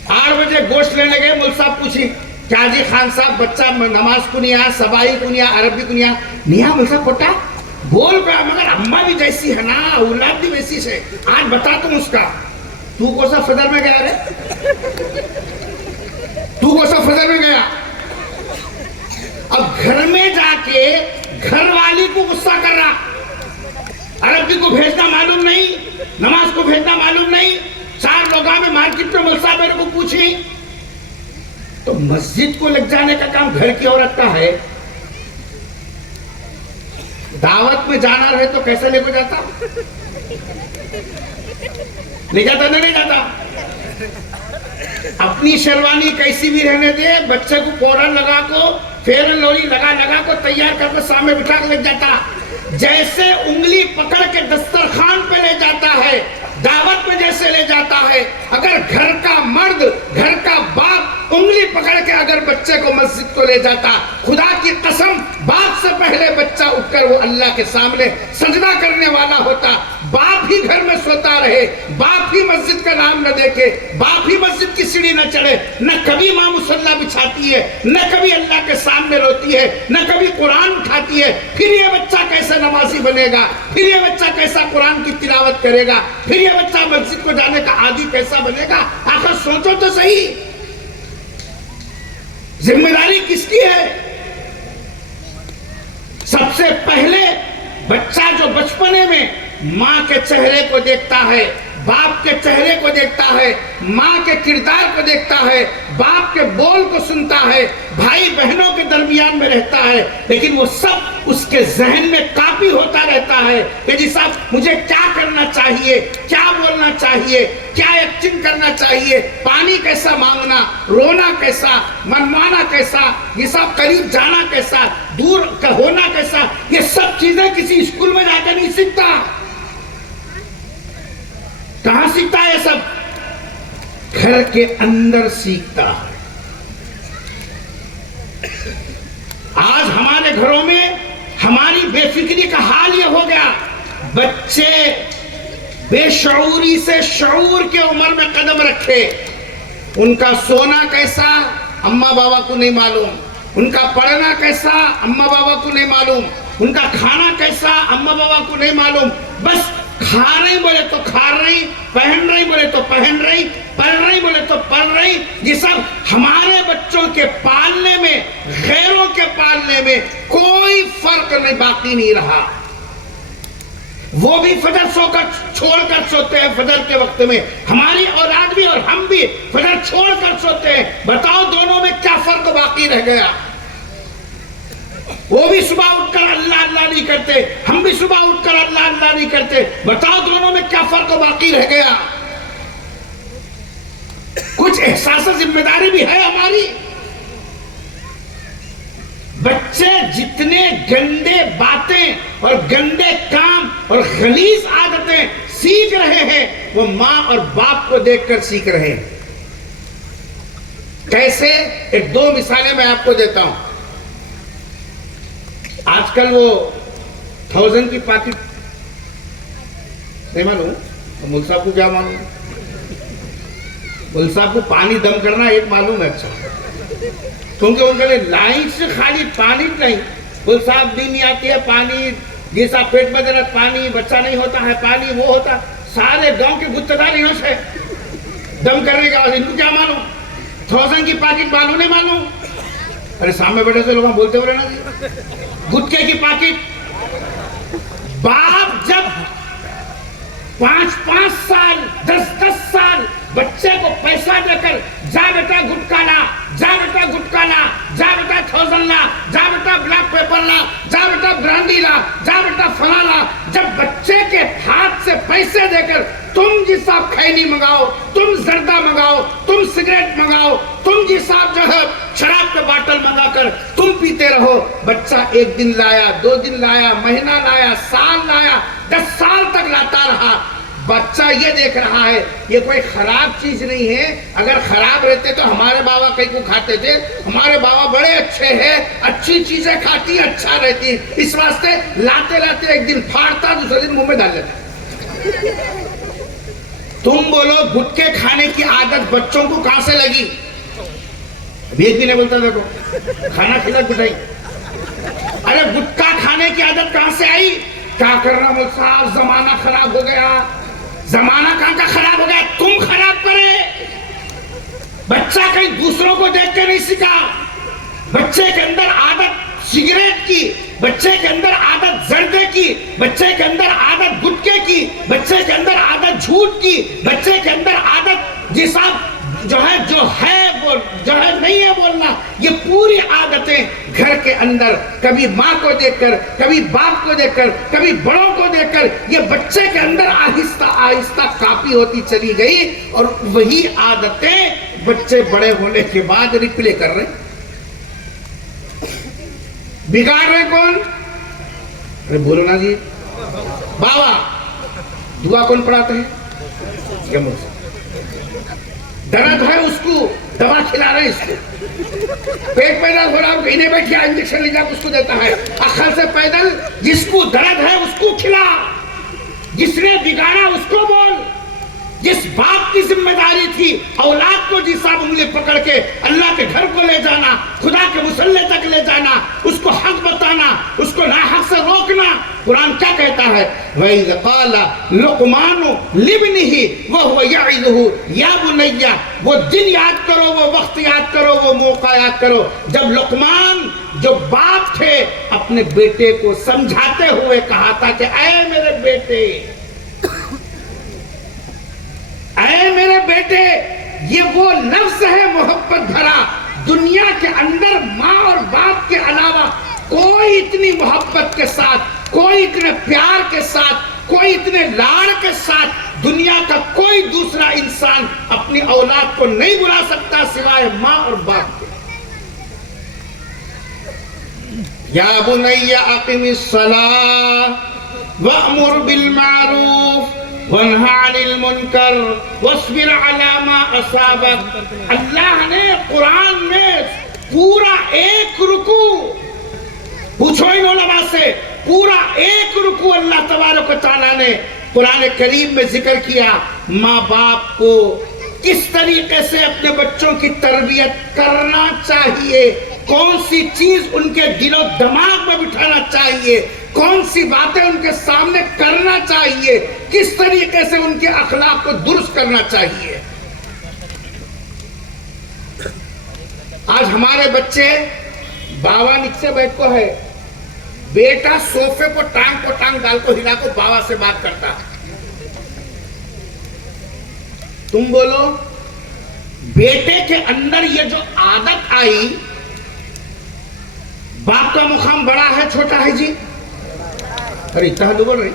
8 بجے گوشت لینے گئے، مول صاحب پوچھی کیا جی خان صاحب بچہ نماز کو نہیں آیا، سبائی کو نہیں آیا، عربی کو نہیں آیا، نہیں آیا مول صاحب پوٹا بول پہ، مگر اماں بھی جیسی ہے نا، اولاد بھی ویسی سے، آج بتا تم اس کا، تو کو سا فضل میں گیا رہے، تو کو سا فضل میں گیا۔ اب گھر میں جا کے گھر والی کو غصہ کر رہا، عربی کو بھیجنا معلوم نہیں، نماز کو بھیجنا معلوم نہیں، 4 لوگاں میں مارکیٹ میں ملسا میرے کو پوچھی، تو مسجد کو لگ جانے کا کام گھر کی عورت کا ہے۔ دعوت میں جانا رہے تو کیسے لے کو جاتا؟ لے جاتا نہیں جاتا؟ اپنی شیروانی کیسی بھی رہنے دے، بچے کو فوراً لگا کو، فیرن لولی لگا کو تیار کر کے سامنے بٹھا کے لے جاتا، جیسے انگلی پکڑ کے دسترخوان پہ لے جاتا ہے، دعوت میں جیسے لے جاتا ہے۔ اگر گھر کا مرد، گھر کا باپ انگلی پکڑ کے اگر بچے کو مسجد کو لے جاتا، خدا کی قسم باپ سے پہلے بچہ اٹھ کر وہ اللہ کے سامنے سجدہ کرنے والا ہوتا۔ باپ ہی گھر میں سوتا رہے، باپ ہی مسجد کا نام نہ دیکھے، باپ ہی مسجد کی سیڑھی نہ چڑھے، نہ کبھی ماں مصلی بچھاتی ہے، نہ کبھی اللہ کے سامنے روتی ہے، نہ کبھی قرآن اٹھاتی ہے، پھر یہ بچہ کیسے نمازی بنے گا؟ پھر یہ بچہ کیسا قرآن کی تلاوت کرے گا؟ پھر یہ بچہ مسجد کو جانے کا عادی کیسا بنے گا؟ آخر سوچو تو صحیح، ذمہ داری کس کی ہے؟ سب سے پہلے بچہ جو بچپنے میں ماں کے چہرے کو دیکھتا ہے، باپ کے چہرے کو دیکھتا ہے، ماں کے کردار کو دیکھتا ہے، باپ کے بول کو سنتا ہے، بھائی بہنوں کے درمیان میں رہتا ہے، لیکن وہ سب اس کے ذہن میں کاپی ہوتا رہتا ہے کہ جی صاحب مجھے کیا کرنا چاہیے، کیا بولنا چاہیے، کیا ایکٹنگ کرنا چاہیے، پانی کیسا مانگنا، رونا کیسا، منمانا کیسا، یہ سب قریب جانا کیسا، دور کا ہونا کیسا، یہ سب چیزیں کسی اسکول میں جا کر نہیں سیکھتا۔ کہاں سیکھتا ہے یہ سب؟ گھر کے اندر سیکھتا ہے۔ آج ہمارے گھروں میں ہماری بے فکری کا حال یہ ہو گیا، بچے بے شعوری سے شعور کے عمر میں قدم رکھے، ان کا سونا کیسا اماں بابا کو نہیں معلوم، ان کا پڑھنا کیسا اماں بابا کو نہیں معلوم، ان کا کھانا کیسا اما بابا کو نہیں معلوم، بس کھا رہی بولے تو کھا رہی، پہن رہی بولے تو پہن رہی، پڑھ رہی بولے تو پڑھ رہی. یہ سب ہمارے بچوں کے پالنے میں، غیروں کے پالنے میں کوئی فرق نہیں باقی نہیں رہا. وہ بھی فجر سو کر چھوڑ کر سوتے ہیں فجر کے وقت میں، ہماری اولاد بھی اور ہم بھی فجر چھوڑ کر سوتے ہیں. بتاؤ دونوں میں کیا فرق باقی رہ گیا؟ وہ بھی صبح اٹھ کر اللہ اللہ نہیں کرتے، ہم بھی صبح اٹھ کر اللہ اللہ نہیں کرتے. بتاؤ دونوں میں کیا فرق باقی رہ گیا؟ کچھ احساس ذمہ داری بھی ہے ہماری. بچے جتنے گندے باتیں اور گندے کام اور غلیظ عادتیں سیکھ رہے ہیں وہ ماں اور باپ کو دیکھ کر سیکھ رہے ہیں. کیسے؟ ایک دو مثالیں میں آپ کو دیتا ہوں. آج کل وہ 1000 کی پاکٹ نہیں معلوم، مول صاحب کو کیا معلوم؟ مول صاحب کو پانی دم کرنا ایک معلوم ہے. اچھا، کیونکہ ان کے لیے لائن سے خالی پانی نہیں، مول صاحب بھی نہیں آتی ہے پانی، جیسا پیٹ میں درد پانی، بچہ نہیں ہوتا ہے پانی، وہ ہوتا. سارے گاؤں کے گتدار یہاں سے دم کرنے کا ان کو کیا معلوم؟ 1000 کی پاکٹ معلوم نہیں معلوم؟ ارے سامنے بیٹھے سے لوگ بولتے ہو رہے نا، گٹکے کی پاکٹ. باپ جب 5 سال 10 سال بچے کو پیسہ دے کر جا بیٹا گٹکا لا، جا بیٹا گٹکا لا، جا بیٹا 1000 لا، جا بیٹا بلیک پیپر لا، جا بیٹا برانڈی لا، جا بیٹا فلاں لا، جب بچے کے ہاتھ سے پیسے دے کر تم جی صاحب خیلی منگاؤ، تم زردہ منگاؤ، تم سگریٹ منگاؤ، تم جی صاحب جو ہے شراب کے باٹل منگا کر تم پیتے رہو. بچہ 1 دن لایا، 2 دن لایا، مہینہ لایا، سال لایا، 10 سال تک لاتا رہا. بچہ یہ دیکھ رہا ہے یہ کوئی خراب چیز نہیں ہے. اگر خراب رہتے تو ہمارے بابا کئی کو کھاتے تھے، ہمارے بابا بڑے اچھے ہیں، اچھی چیزیں کھاتی اچھا رہتی. اس واسطے لاتے لاتے ایک دن پھاڑتا، دوسرے دن منہ میں ڈال لیتا. تم بولو گٹکے کھانے کی عادت بچوں کو کہاں سے لگی؟ ابھی ایک بھی نہیں بولتا دیکھو کھانا کھلا بٹائی. ارے گٹکا کھانے کی عادت کہاں سے آئی؟ کیا کرنا مول صاحب، زمانہ خراب ہو گیا. زمانہ کہاں کا خراب ہو گیا؟ تم خراب کرے. بچہ کہیں دوسروں کو دیکھ کے نہیں سیکھا. بچے کے اندر عادت سگریٹ کی، بچے کے اندر عادت زردے کی، بچے کے اندر عادت گٹکے کی، بچے کے اندر عادت جھوٹ کی، بچے کے اندر عادت جی صاحب جو ہے وہ جو ہے نہیں ہے بولنا. یہ پوری عادتیں گھر کے اندر کبھی ماں کو دیکھ کر، کبھی باپ کو دیکھ کر، کبھی بڑوں کو دیکھ کر یہ بچے کے اندر آہستہ آہستہ کاپی ہوتی چلی گئی. اور وہی عادتیں بچے بڑے ہونے کے بعد ریپلے کر رہے. بگاڑ رہے کون؟ ارے بولو نا جی. بابا دعا کون پڑھاتے ہیں؟ درد ہے اس کو دوا کھلا رہے، اس کو پیٹ پیدا ہو رہا انہیں بیٹھیا انجیکشن لے جا اس کو دیتا ہے. اخر سے پیدل جس کو درد ہے اس کو کھلا، جس نے بگاڑا اس کو بول. جس باپ کی ذمہ داری تھی اولاد کو جی صاحب انگلی پکڑ کے اللہ کے گھر کو لے جانا، خدا کے مصلی تک لے جانا، اس کو حق بتانا، اس کو ناحق سے روکنا. قرآن کیا کہتا ہے؟ وَإِذْ قَالَ لُقْمَانُ لِابْنِهِ وَهُوَ يَعِظُهُ يَا بُنَيَّ. وہ دن یاد کرو، وہ وقت یاد کرو، وہ موقع یاد کرو جب لقمان جو باپ تھے اپنے بیٹے کو سمجھاتے ہوئے کہا تھا کہ اے میرے بیٹے، اے میرے بیٹے. یہ وہ لفظ ہے محبت بھرا. دنیا کے اندر ماں اور باپ کے علاوہ کوئی اتنی محبت کے ساتھ، کوئی اتنے پیار کے ساتھ، کوئی اتنے لاڑ کے ساتھ دنیا کا کوئی دوسرا انسان اپنی اولاد کو نہیں بلا سکتا سوائے ماں اور باپ کے. یا بنی اقم الصلاۃ وامر بالمعروف وانہی عن المنکر واصبر علی ما اصابک. اللہ نے قرآن میں پورا ایک رکوع، پوچھو ان علماء سے، پورا ایک رکوع اللہ تبارک و تعالیٰ نے قرآن کریم میں ذکر کیا ماں باپ کو کس طریقے سے اپنے بچوں کی تربیت کرنا چاہیے، کون سی چیز ان کے دل و دماغ میں بٹھانا چاہیے، کون سی باتیں ان کے سامنے کرنا چاہیے، کس طریقے سے ان کے اخلاق کو درست کرنا چاہیے۔ آج ہمارے بچے بابا نیچے بیٹھ کو ہے، بیٹا صوفے کو ٹانگ ڈال کو ہلا کو بابا سے بات کرتا ہے۔ تم بولو بیٹے کے اندر یہ جو عادت آئی، باپ کا مقام بڑا ہے چھوٹا ہے جی؟ ارے اتنا تو بول رہے،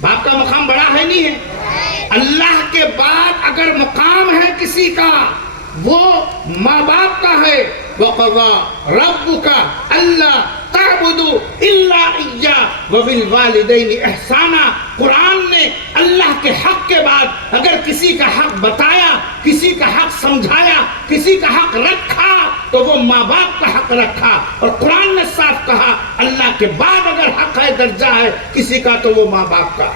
باپ کا مقام بڑا ہے نہیں ہے؟ اللہ کے بعد اگر مقام ہے کسی کا وہ ماں باپ کا ہے۔ وَقَضَى رَبُّكَ أَلَّا تَعْبُدُوا إِلَّا إِيَّاهُ وَبِالْوَالِدَيْنِ إِحْسَانًا۔ قرآن نے اللہ کے حق کے بعد اگر کسی کا حق بتایا، کسی کا حق سمجھایا، کسی کا حق رکھا تو وہ ماں باپ کا حق رکھا، اور قرآن نے صاف کہا اللہ کے بعد اگر حق ہے، درجہ ہے کسی کا تو وہ ماں باپ کا۔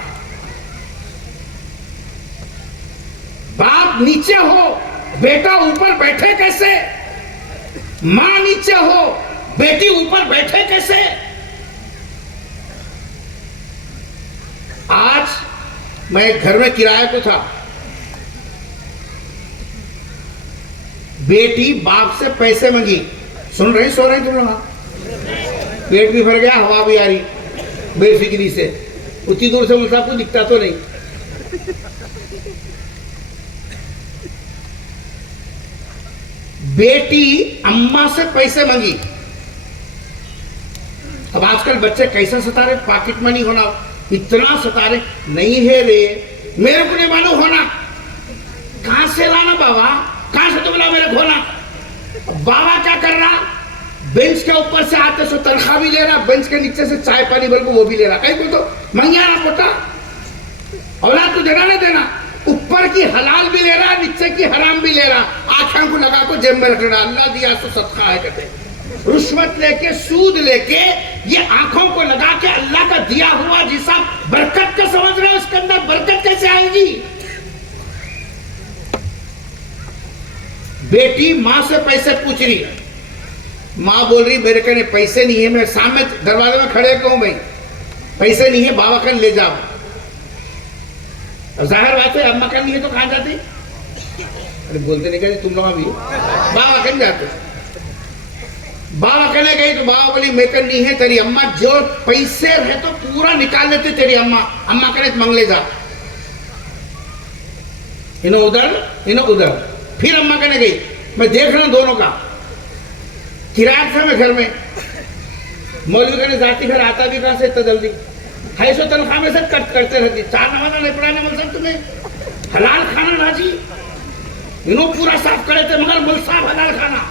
باپ نیچے ہو بیٹا اوپر بیٹھے کیسے؟ ماں نیچے ہو بیٹی اوپر بیٹھے کیسے؟ آج میں گھر میں کرایہ کو تھا، بیٹی باپ سے پیسے مانگی، سن رہے سو رہے تم لوگ؟ پیٹ بھی بھر گیا، ہوا بھی آ رہی بے فکری سے، اتنی دور سے مجھے کو دکھتا تو نہیں۔ بیٹی اماں سے پیسے مانگی۔ اب آج کل بچے کیسا ستا رہے، پاکٹ منی ہونا اتنا ستا رہے، نہیں ہے رے میرے کو نہیں معلوم ہونا، کہاں سے لانا بابا، کہاں سے تم لا میرے کو ہونا۔ بابا کیا کر رہا، بینچ کے اوپر سے آتے سو تنخواہ بھی لے رہا، بینچ کے نیچے سے چائے پانی بل کو وہ بھی لے رہا، کہیں کو تو منگیا نا پوتا، اولاد تو دینا نہیں دینا، اوپر کی حلال بھی لے رہا، نیچے کی حرام بھی لے رہا، آنکھوں کو لگا کو جیب میں رکھ رہا، اللہ دیا تو صدقہ ہے کہتے۔ رشوت لے کے، سود لے کے، یہ آنکھوں کو لگا کے اللہ کا دیا ہوا جیسا برکت کا سمجھ رہا ہے، اس کے اندر برکت کیسے آئے گی؟ بیٹی ماں سے پیسے پوچھ رہی ہے، ماں بول رہی میرے کہنے پیسے نہیں ہے، میں سامنے دروازے میں کھڑے کہوں بھائی پیسے نہیں ہے، بابا کہنے لے جاؤ۔ ظاہر بات ہے اماں کہنے نہیں ہے تو کہاں جاتی؟ ارے بولتے نہیں کہتے تم لوگ ابھی بابا کہنے جاتے، بابا کہنے گئی تو بابا بولی میں کہنے نہیں ہے، تیری اماں جو پیسے رہے تو پورا نکال لیتے تیری اماں، اماں کہنے مانگ لے جا، انہوں ادھر انہوں ادھر۔ پھر اماں کہنے گئی میں دیکھ رہا ہوں دونوں کا، کرایہ تھا میں گھر میں، مولوی کہنے ذاتی گھر آتا بھی کہاں سے اتنا جلدی، ہے سو تنخواہ میں سے کٹ کرتے رہتی، چار نمازہ نہیں پڑھانے مل سکتے تمہیں، حلال کھانا راجی، انہوں پورا صاف کرے تھے مگر مل صاف حلال کھانا،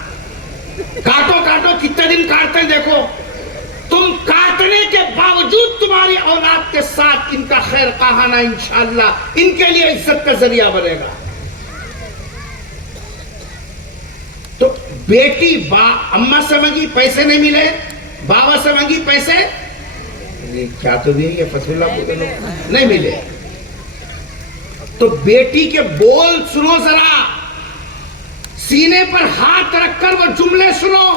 کاٹو کاٹو کتنے دن کاٹتے ہیں دیکھو، تم کاٹنے کے باوجود تمہاری اولاد کے ساتھ ان کا خیر خواہانہ انشاءاللہ ان کے لیے عزت کا ذریعہ بنے گا۔ تو بیٹی اماں سے مانگی پیسے نہیں ملے، بابا سے مانگی پیسے کیا تو بھی یہ فصل اللہ بولتے لوگ نہیں ملے، تو بیٹی کے بول سنو ذرا، سینے پر ہاتھ رکھ کر وہ جملے سنو،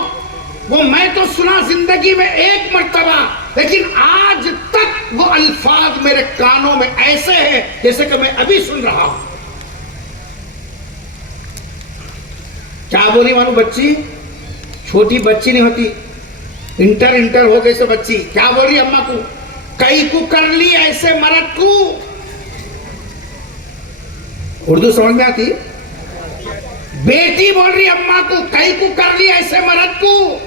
وہ میں تو سنا زندگی میں ایک مرتبہ، لیکن آج تک وہ الفاظ میرے کانوں میں ایسے ہیں جیسے کہ میں ابھی سن رہا ہوں۔ کیا بولی مانو بچی، چھوٹی بچی نہیں ہوتی، انٹر ہو گئی سو بچی، کیا بول رہی اماں کو، کئی کو کر لی ایسے مرد کو، اردو سمجھ میں آتی؟ بیٹی بول رہی اماں کو کئی کو کر لی ایسے مرد کو۔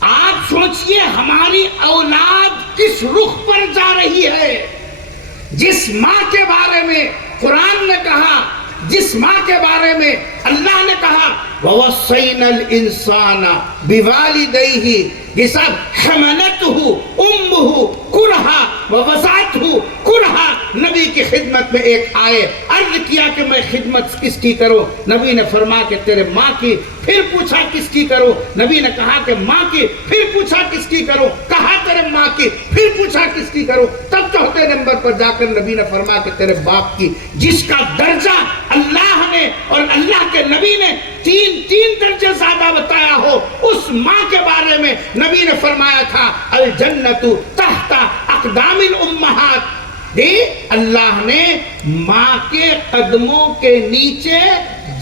آپ سوچئے ہماری اولاد کس رخ پر جا رہی ہے، جس ماں کے بارے میں قرآن نے کہا، جس ماں کے بارے میں اللہ نے کہا وَوَصَّيْنَا الْإِنسَانَ بِوَالِدَيْهِ یہ سب حملتہ امہ کرہا ووضعتہ کرہا، نبی کی خدمت میں ایک آئے، عرض کیا کہ میں خدمت کس کی کروں، نبی نے فرمایا کہ تیرے ماں کی، پھر پوچھا کس کی کروں، نبی نے کہا کہ ماں کی، پھر پوچھا کس کی کروں، کہا تیرے ماں کی، پھر پوچھا کس کی کرو. تب چوتھے نمبر پر جا کر نبی نے فرمایا کہ تیرے باپ کی, جس کا درجہ اللہ نے اور اللہ کے نبی نے تین درجے زیادہ بتایا ہو, اس ماں کے بارے میں نبی نے فرمایا تھا الجنت تحت اقدام الامہات. اللہ نے ماں کے قدموں کے نیچے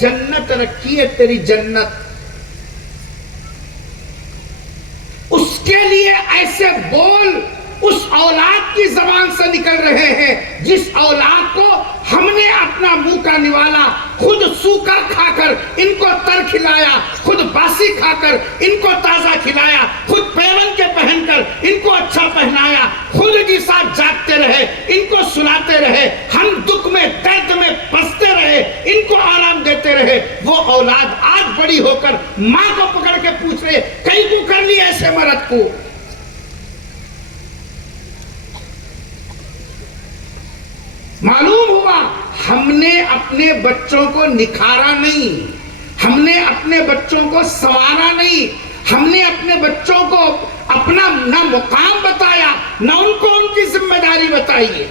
جنت رکھی ہے, تیری جنت. اس کے لیے ایسے بول اس اولاد کی زبان سے نکل رہے ہیں جس اولاد کو ہم نے اپنا منہ کا نوالا خود سوکھا کھا کر ان کو تر کھلایا, خود باسی کھا کر ان کو تازہ کھلایا, خود پیون کے پہن کر ان کو اچھا پہنایا, خود کے ساتھ جاگتے رہے, ان کو سلاتے رہے, ہم دکھ میں درد میں پستے رہے, ان کو آرام دیتے رہے. وہ اولاد آج بڑی ہو کر ماں کو پکڑ کے پوچھ رہے کئی کو کر لی ایسے مرد کو. معلوم ہوا ہم نے اپنے بچوں کو نکھارا نہیں, ہم نے اپنے بچوں کو سنوارا نہیں, ہم نے اپنے بچوں کو اپنا نہ مقام بتایا نہ ان کو ان کی ذمہ داری بتائی ہے.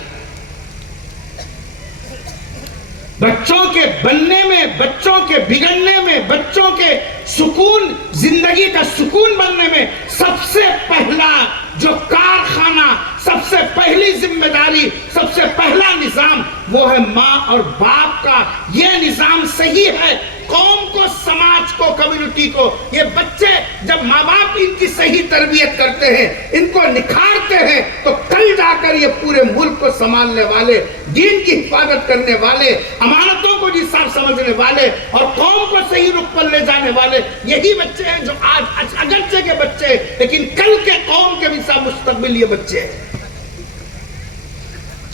بچوں کے بننے میں, بچوں کے بگڑنے میں, بچوں کے سکون, زندگی کا سکون بننے میں سب سے پہلا جو کارخانہ, سب سے پہلی ذمہ داری, سب سے پہلا نظام وہ ہے ماں اور باپ کا. یہ نظام صحیح ہے قوم کو, سماج کو, کمیونٹی کو. یہ بچے جب ماں باپ ان کی صحیح تربیت کرتے ہیں, ان کو نکھارتے ہیں, تو کل جا کر یہ پورے ملک کو سنبھالنے والے, دین کی حفاظت کرنے والے, امانتوں کو صاف سمجھنے والے اور قوم کو صحیح رخ پر لے جانے والے یہی بچے ہیں جو آج اگرچہ کے بچے ہیں لیکن کل کے قوم کے بھی سب مستقبل یہ بچے ہیں.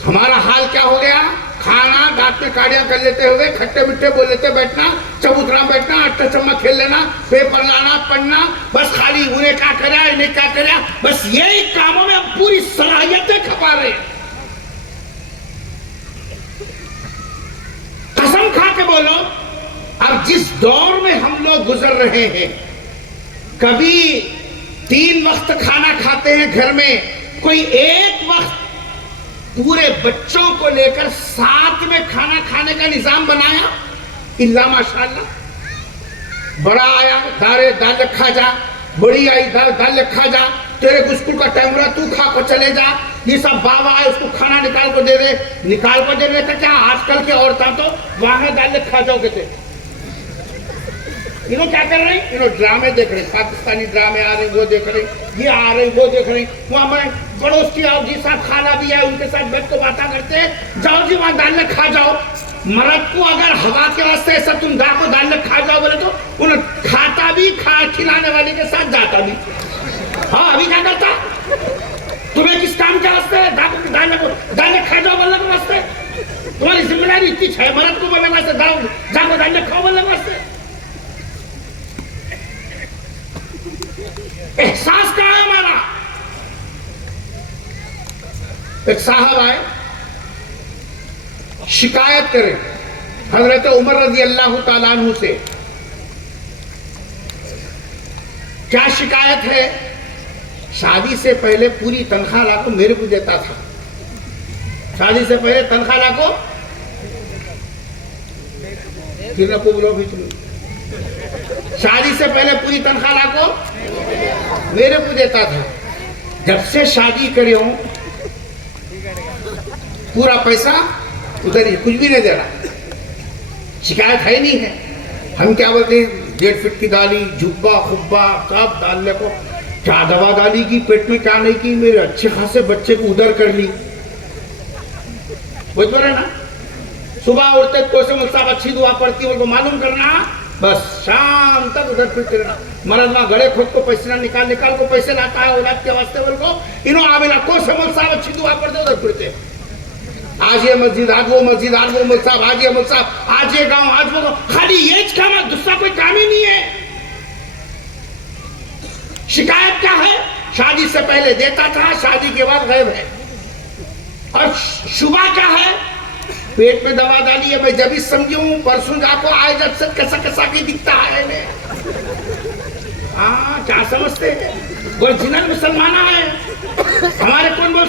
ہمارا حال کیا ہو گیا؟ کھانا دانت میں کاڑیاں کر لیتے ہوئے, کھٹے میٹھے بول لیتے بیٹھنا, چبوترا بیٹھنا, اٹھا چمہ کھیل لینا, پیپر لانا, پڑھنا, بس خالی انہیں کیا کریا انہیں کیا کریا, بس یہی کاموں میں ہم پوری صلاحیتیں کھپا رہے ہیں. قسم کھا کے بولو, اب جس دور میں ہم لوگ گزر رہے ہیں, کبھی 3 وقت کھانا کھاتے ہیں گھر میں, کوئی ایک وقت پورے بچوں کو لے کر ساتھ میں کھانا کھانے کا نظام بنایا؟ اللہ ماشاءاللہ. بڑا آیا دال کھا جا, بڑی آئی دال کھا جا, تیرے کو اسکول کا ٹائم رہا تو کھا کو چلے جا, یہ سب بابا آئے اس کو کھانا نکال کو دے دے, نکال کو دے دے کہ کیا آج کل کے عورتیں تو وہاں دال کھا جاؤ کہتے. انہوں کیا کر رہے ہیں؟ انہوں ڈرامے دیکھ رہے ہیں, پاکستانی ڈرامے آ رہے ہیں وہ دیکھ رہے ہیں, یہ آ رہے ہیں وہ دیکھ رہے ہیں. وہاں میں پڑوس کی آؤ جی صاحب خالہ بھی ہے, ان کے ساتھ بیٹھ کو باتیں کرتے ہیں, جاؤ جی وہاں دال کھا جاؤ. مرد کو اگر ہوا کے واسطے ایسا تم کو دال کھا جاؤ بولے تو انہوں کھاتا بھی, کھلانے والی کے ساتھ جاتا بھی. ہاں ابھی کیا کرتا, تمہیں کس کام کے واسطے دال کھا جاؤ بولنے کے واسطے, تمہاری ذمہ داری اتنی ہے مرد کو بولنے واسطے, جا کو دال کھاؤ بولنے واسطے. احساس کہاں ہے ہمارا؟ ایک صاحب آئے شکایت کریں حضرت عمر رضی اللہ تعالیٰ عنہ سے. کیا شکایت ہے؟ شادی سے پہلے پوری تنخواہ لا کو میرے کو دیتا تھا, شادی سے پہلے تنخواہ لا کو شادی سے پہلے پوری تنخواہ لا کو میرے کو دیتا تھا. جب سے شادی کری ہوں پورا پیسہ ادھر ہی, کچھ بھی نہیں دے رہا. شکایت ہے نہیں ہے. ہم کیا بولتے ہیں 1.5 فٹ کی دالی, جھبا خبا سب ڈالنے کو, کیا دوا ڈالی کی پیٹ میں کیا نہیں کی, میرے اچھے خاصے بچے کو ادھر کر لی. بول رہے نا, صبح اٹھتے کوئی سے مجھ صاحب اچھی دعا پڑتی ہے, ان کو معلوم کرنا, بس شام تک ادھر پھرتے رہنا. مرد وہاں گڑے کھود کو پیسے نہ نکال کو پیسے لاتا ہے اولاد کے واسطے, بول کو انہوں عاملہ کوئی سے مجھ صاحب اچھی دعا پڑھتے ادھر پھرتے. آج یہ مسجد, آج وہ مسجد, آج وہ مل صاحب, آج یہ مل صاحب, آج یہ گاؤں, آج وہ گاؤں, خالی یہ کام ہے, دوسرا کوئی کام ہی نہیں ہے. شکایت کیا ہے؟ شادی سے پہلے دیتا تھا, شادی کے بعد غائب ہے. اور شبہ کیا ہے؟ پیٹ میں دوا ڈالی ہے. میں جب ہی سمجھوں پرسوں جا کو آئے جب سے کیسا کی دکھتا ہے. ہاں کیا سمجھتے ہیں؟ اوریجنل مسلمان ہے ہمارے. کون بول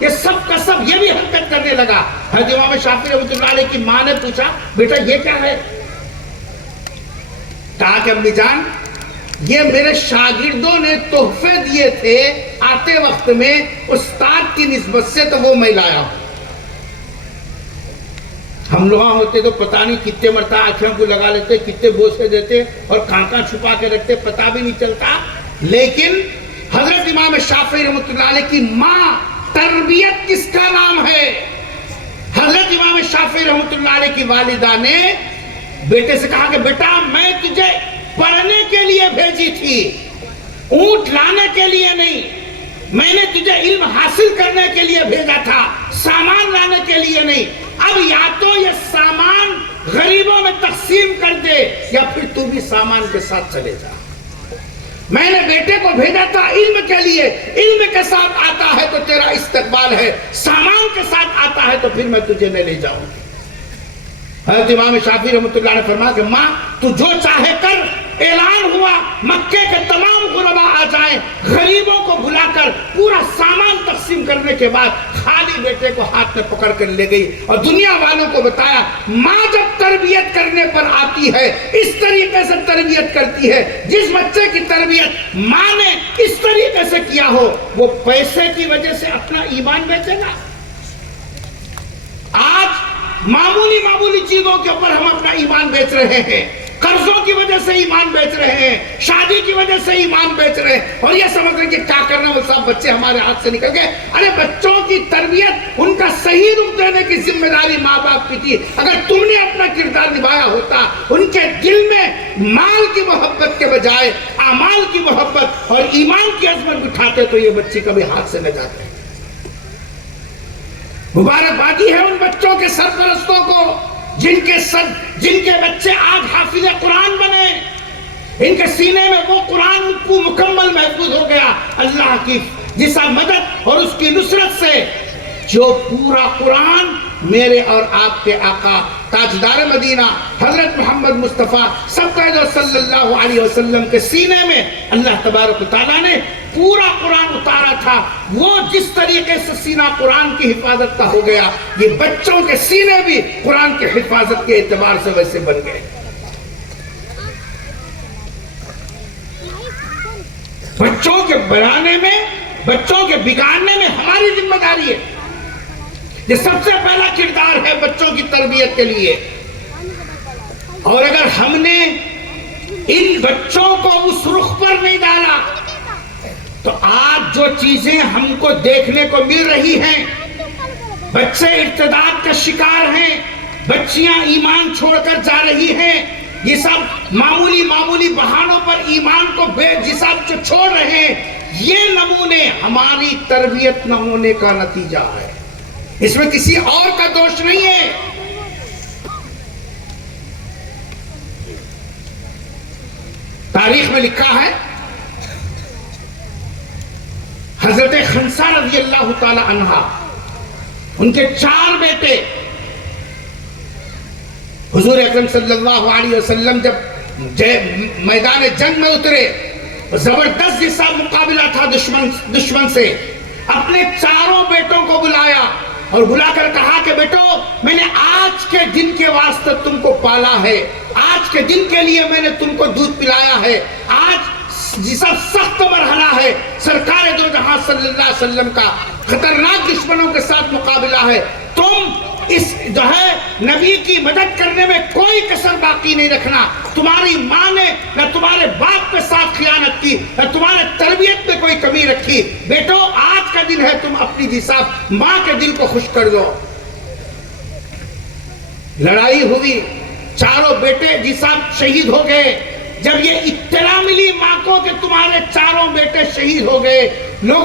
یہ سب کا سب یہ بھی حرکت کرنے لگا. حضرت امام شافعی رحمۃ اللہ علیہ کی ماں نے پوچھا بیٹا یہ کیا ہے؟ کہا کہ امی جان یہ میرے شاگردوں نے تحفے دیے تھے آتے وقت میں استاد کی نسبت سے تو وہ میں لایا ہوں. ہم لوگ ہوتے تو پتہ نہیں کتنے مرتبہ آنکھوں کو لگا لیتے, کتنے بوسے دیتے اور کہاں چھپا کے رکھتے, پتہ بھی نہیں چلتا. لیکن حضرت امام شافعی رحمۃ اللہ علیہ کی ماں, تربیت کس کا نام ہے؟ حضرت امام شافعی رحمۃ اللہ علیہ کی والدہ نے بیٹے سے کہا کہ بیٹا میں تجھے پڑھنے کے لیے بھیجی تھی, اونٹ لانے کے لیے نہیں. میں نے تجھے علم حاصل کرنے کے لیے بھیجا تھا, سامان لانے کے لیے نہیں. اب یا تو یہ سامان غریبوں میں تقسیم کر دے یا پھر تو بھی سامان کے ساتھ چلے جا. میں نے بیٹے کو بھیجا تھا علم کے لیے, علم کے ساتھ آتا ہے تو تیرا استقبال ہے, سامان کے ساتھ آتا ہے تو پھر میں تجھے نہیں لے جاؤں گی. حضرت امام شافعی رحمۃ اللہ نے فرمایا کہ ماں تو جو چاہے کر. اعلان ہوا مکے کے تمام غرباء آ جائیں, غریبوں کو بلا کر پورا سامان تقسیم کرنے کے بعد خالی بیٹے کو ہاتھ میں پکڑ کر لے گئی اور دنیا والوں کو بتایا ماں جب تربیت کرنے پر آتی ہے اس طریقے سے تربیت کرتی ہے. جس بچے کی تربیت ماں نے اس طریقے سے کیا ہو وہ پیسے کی وجہ سے اپنا ایمان بیچے گا. آج معمولی چیزوں کے اوپر ہم اپنا ایمان بیچ رہے ہیں, قرضوں کی وجہ سے ایمان بیچ رہے ہیں, شادی کی وجہ سے ایمان بیچ رہے ہیں اور یہ سمجھ رہے ہیں کہ کیا کرنا, وہ سب بچے ہمارے ہاتھ سے نکل گئے. ارے بچوں کی تربیت, ان کا صحیح رخ دینے کی ذمہ داری ماں باپ کی تھی. اگر تم نے اپنا کردار نبھایا ہوتا, ان کے دل میں مال کی محبت کے بجائے اعمال کی محبت اور ایمان کی عظمت بٹھاتے تو یہ بچے کبھی ہاتھ سے نہ جاتے. مبارکبادی ہے ان بچوں کے سرپرستوں کو جن کے بچے آج حافظ قرآن بنے, ان کے سینے میں وہ قرآن کو مکمل محفوظ ہو گیا. اللہ کی جسا مدد اور اس کی نصرت سے جو پورا قرآن میرے اور آپ کے آقا تاجدار مدینہ حضرت محمد مصطفیٰ صلی اللہ علیہ وسلم کے سینے میں اللہ تبارک و تعالیٰ نے پورا قرآن اتارا تھا, وہ جس طریقے سے سینہ قرآن کی حفاظت کا ہو گیا, یہ بچوں کے سینے بھی قرآن کے حفاظت کے اعتبار سے ویسے بن گئے. بچوں کے بنانے میں, بچوں کے بگاڑنے میں ہماری ذمہ داری ہے. یہ سب سے پہلا کردار ہے بچوں کی تربیت کے لیے. اور اگر ہم نے ان بچوں کو اس رخ پر نہیں ڈالا تو آج جو چیزیں ہم کو دیکھنے کو مل رہی ہیں, بچے ارتداد کا شکار ہیں, بچیاں ایمان چھوڑ کر جا رہی ہیں, یہ سب معمولی بہانوں پر ایمان کو بے جساب چھوڑ رہے ہیں, یہ نمونے ہماری تربیت نہ ہونے کا نتیجہ ہے. اس میں کسی اور کا دوش نہیں ہے. تاریخ میں لکھا ہے حضرت خنسا رضی اللہ تعالی عنہا, ان کے 4 بیٹے حضور اکرم صلی اللہ علیہ وسلم جب میدان جنگ میں اترے, زبردست جسا مقابلہ تھا دشمن سے, اپنے 4 بیٹوں کو بلایا اور بلا کر کہا کہ بیٹو میں نے آج کے دن کے واسطے تم کو پالا ہے, آج کے دن کے لیے میں نے تم کو دودھ پلایا ہے, آج جسا سخت مرحلہ ہے, سرکار دو جہاں صلی اللہ علیہ وسلم کا خطرناک دشمنوں کے ساتھ مقابلہ ہے, تم اس جو ہے نبی کی مدد کرنے میں کوئی کسر باقی نہیں رکھنا. تمہاری ماں نے نہ تمہارے باپ کے ساتھ خیانت کی, نہ تمہارے تربیت میں کوئی کمی رکھی. بیٹو آج کا دن ہے, تم اپنی جساب ماں کے دل کو خوش کر دو. لڑائی ہوئی, 4 بیٹے جساب شہید ہو گئے. جب یہ اطلاع ملی ماں کو کہ تمہارے 4 بیٹے شہید ہو گئے, لوگوں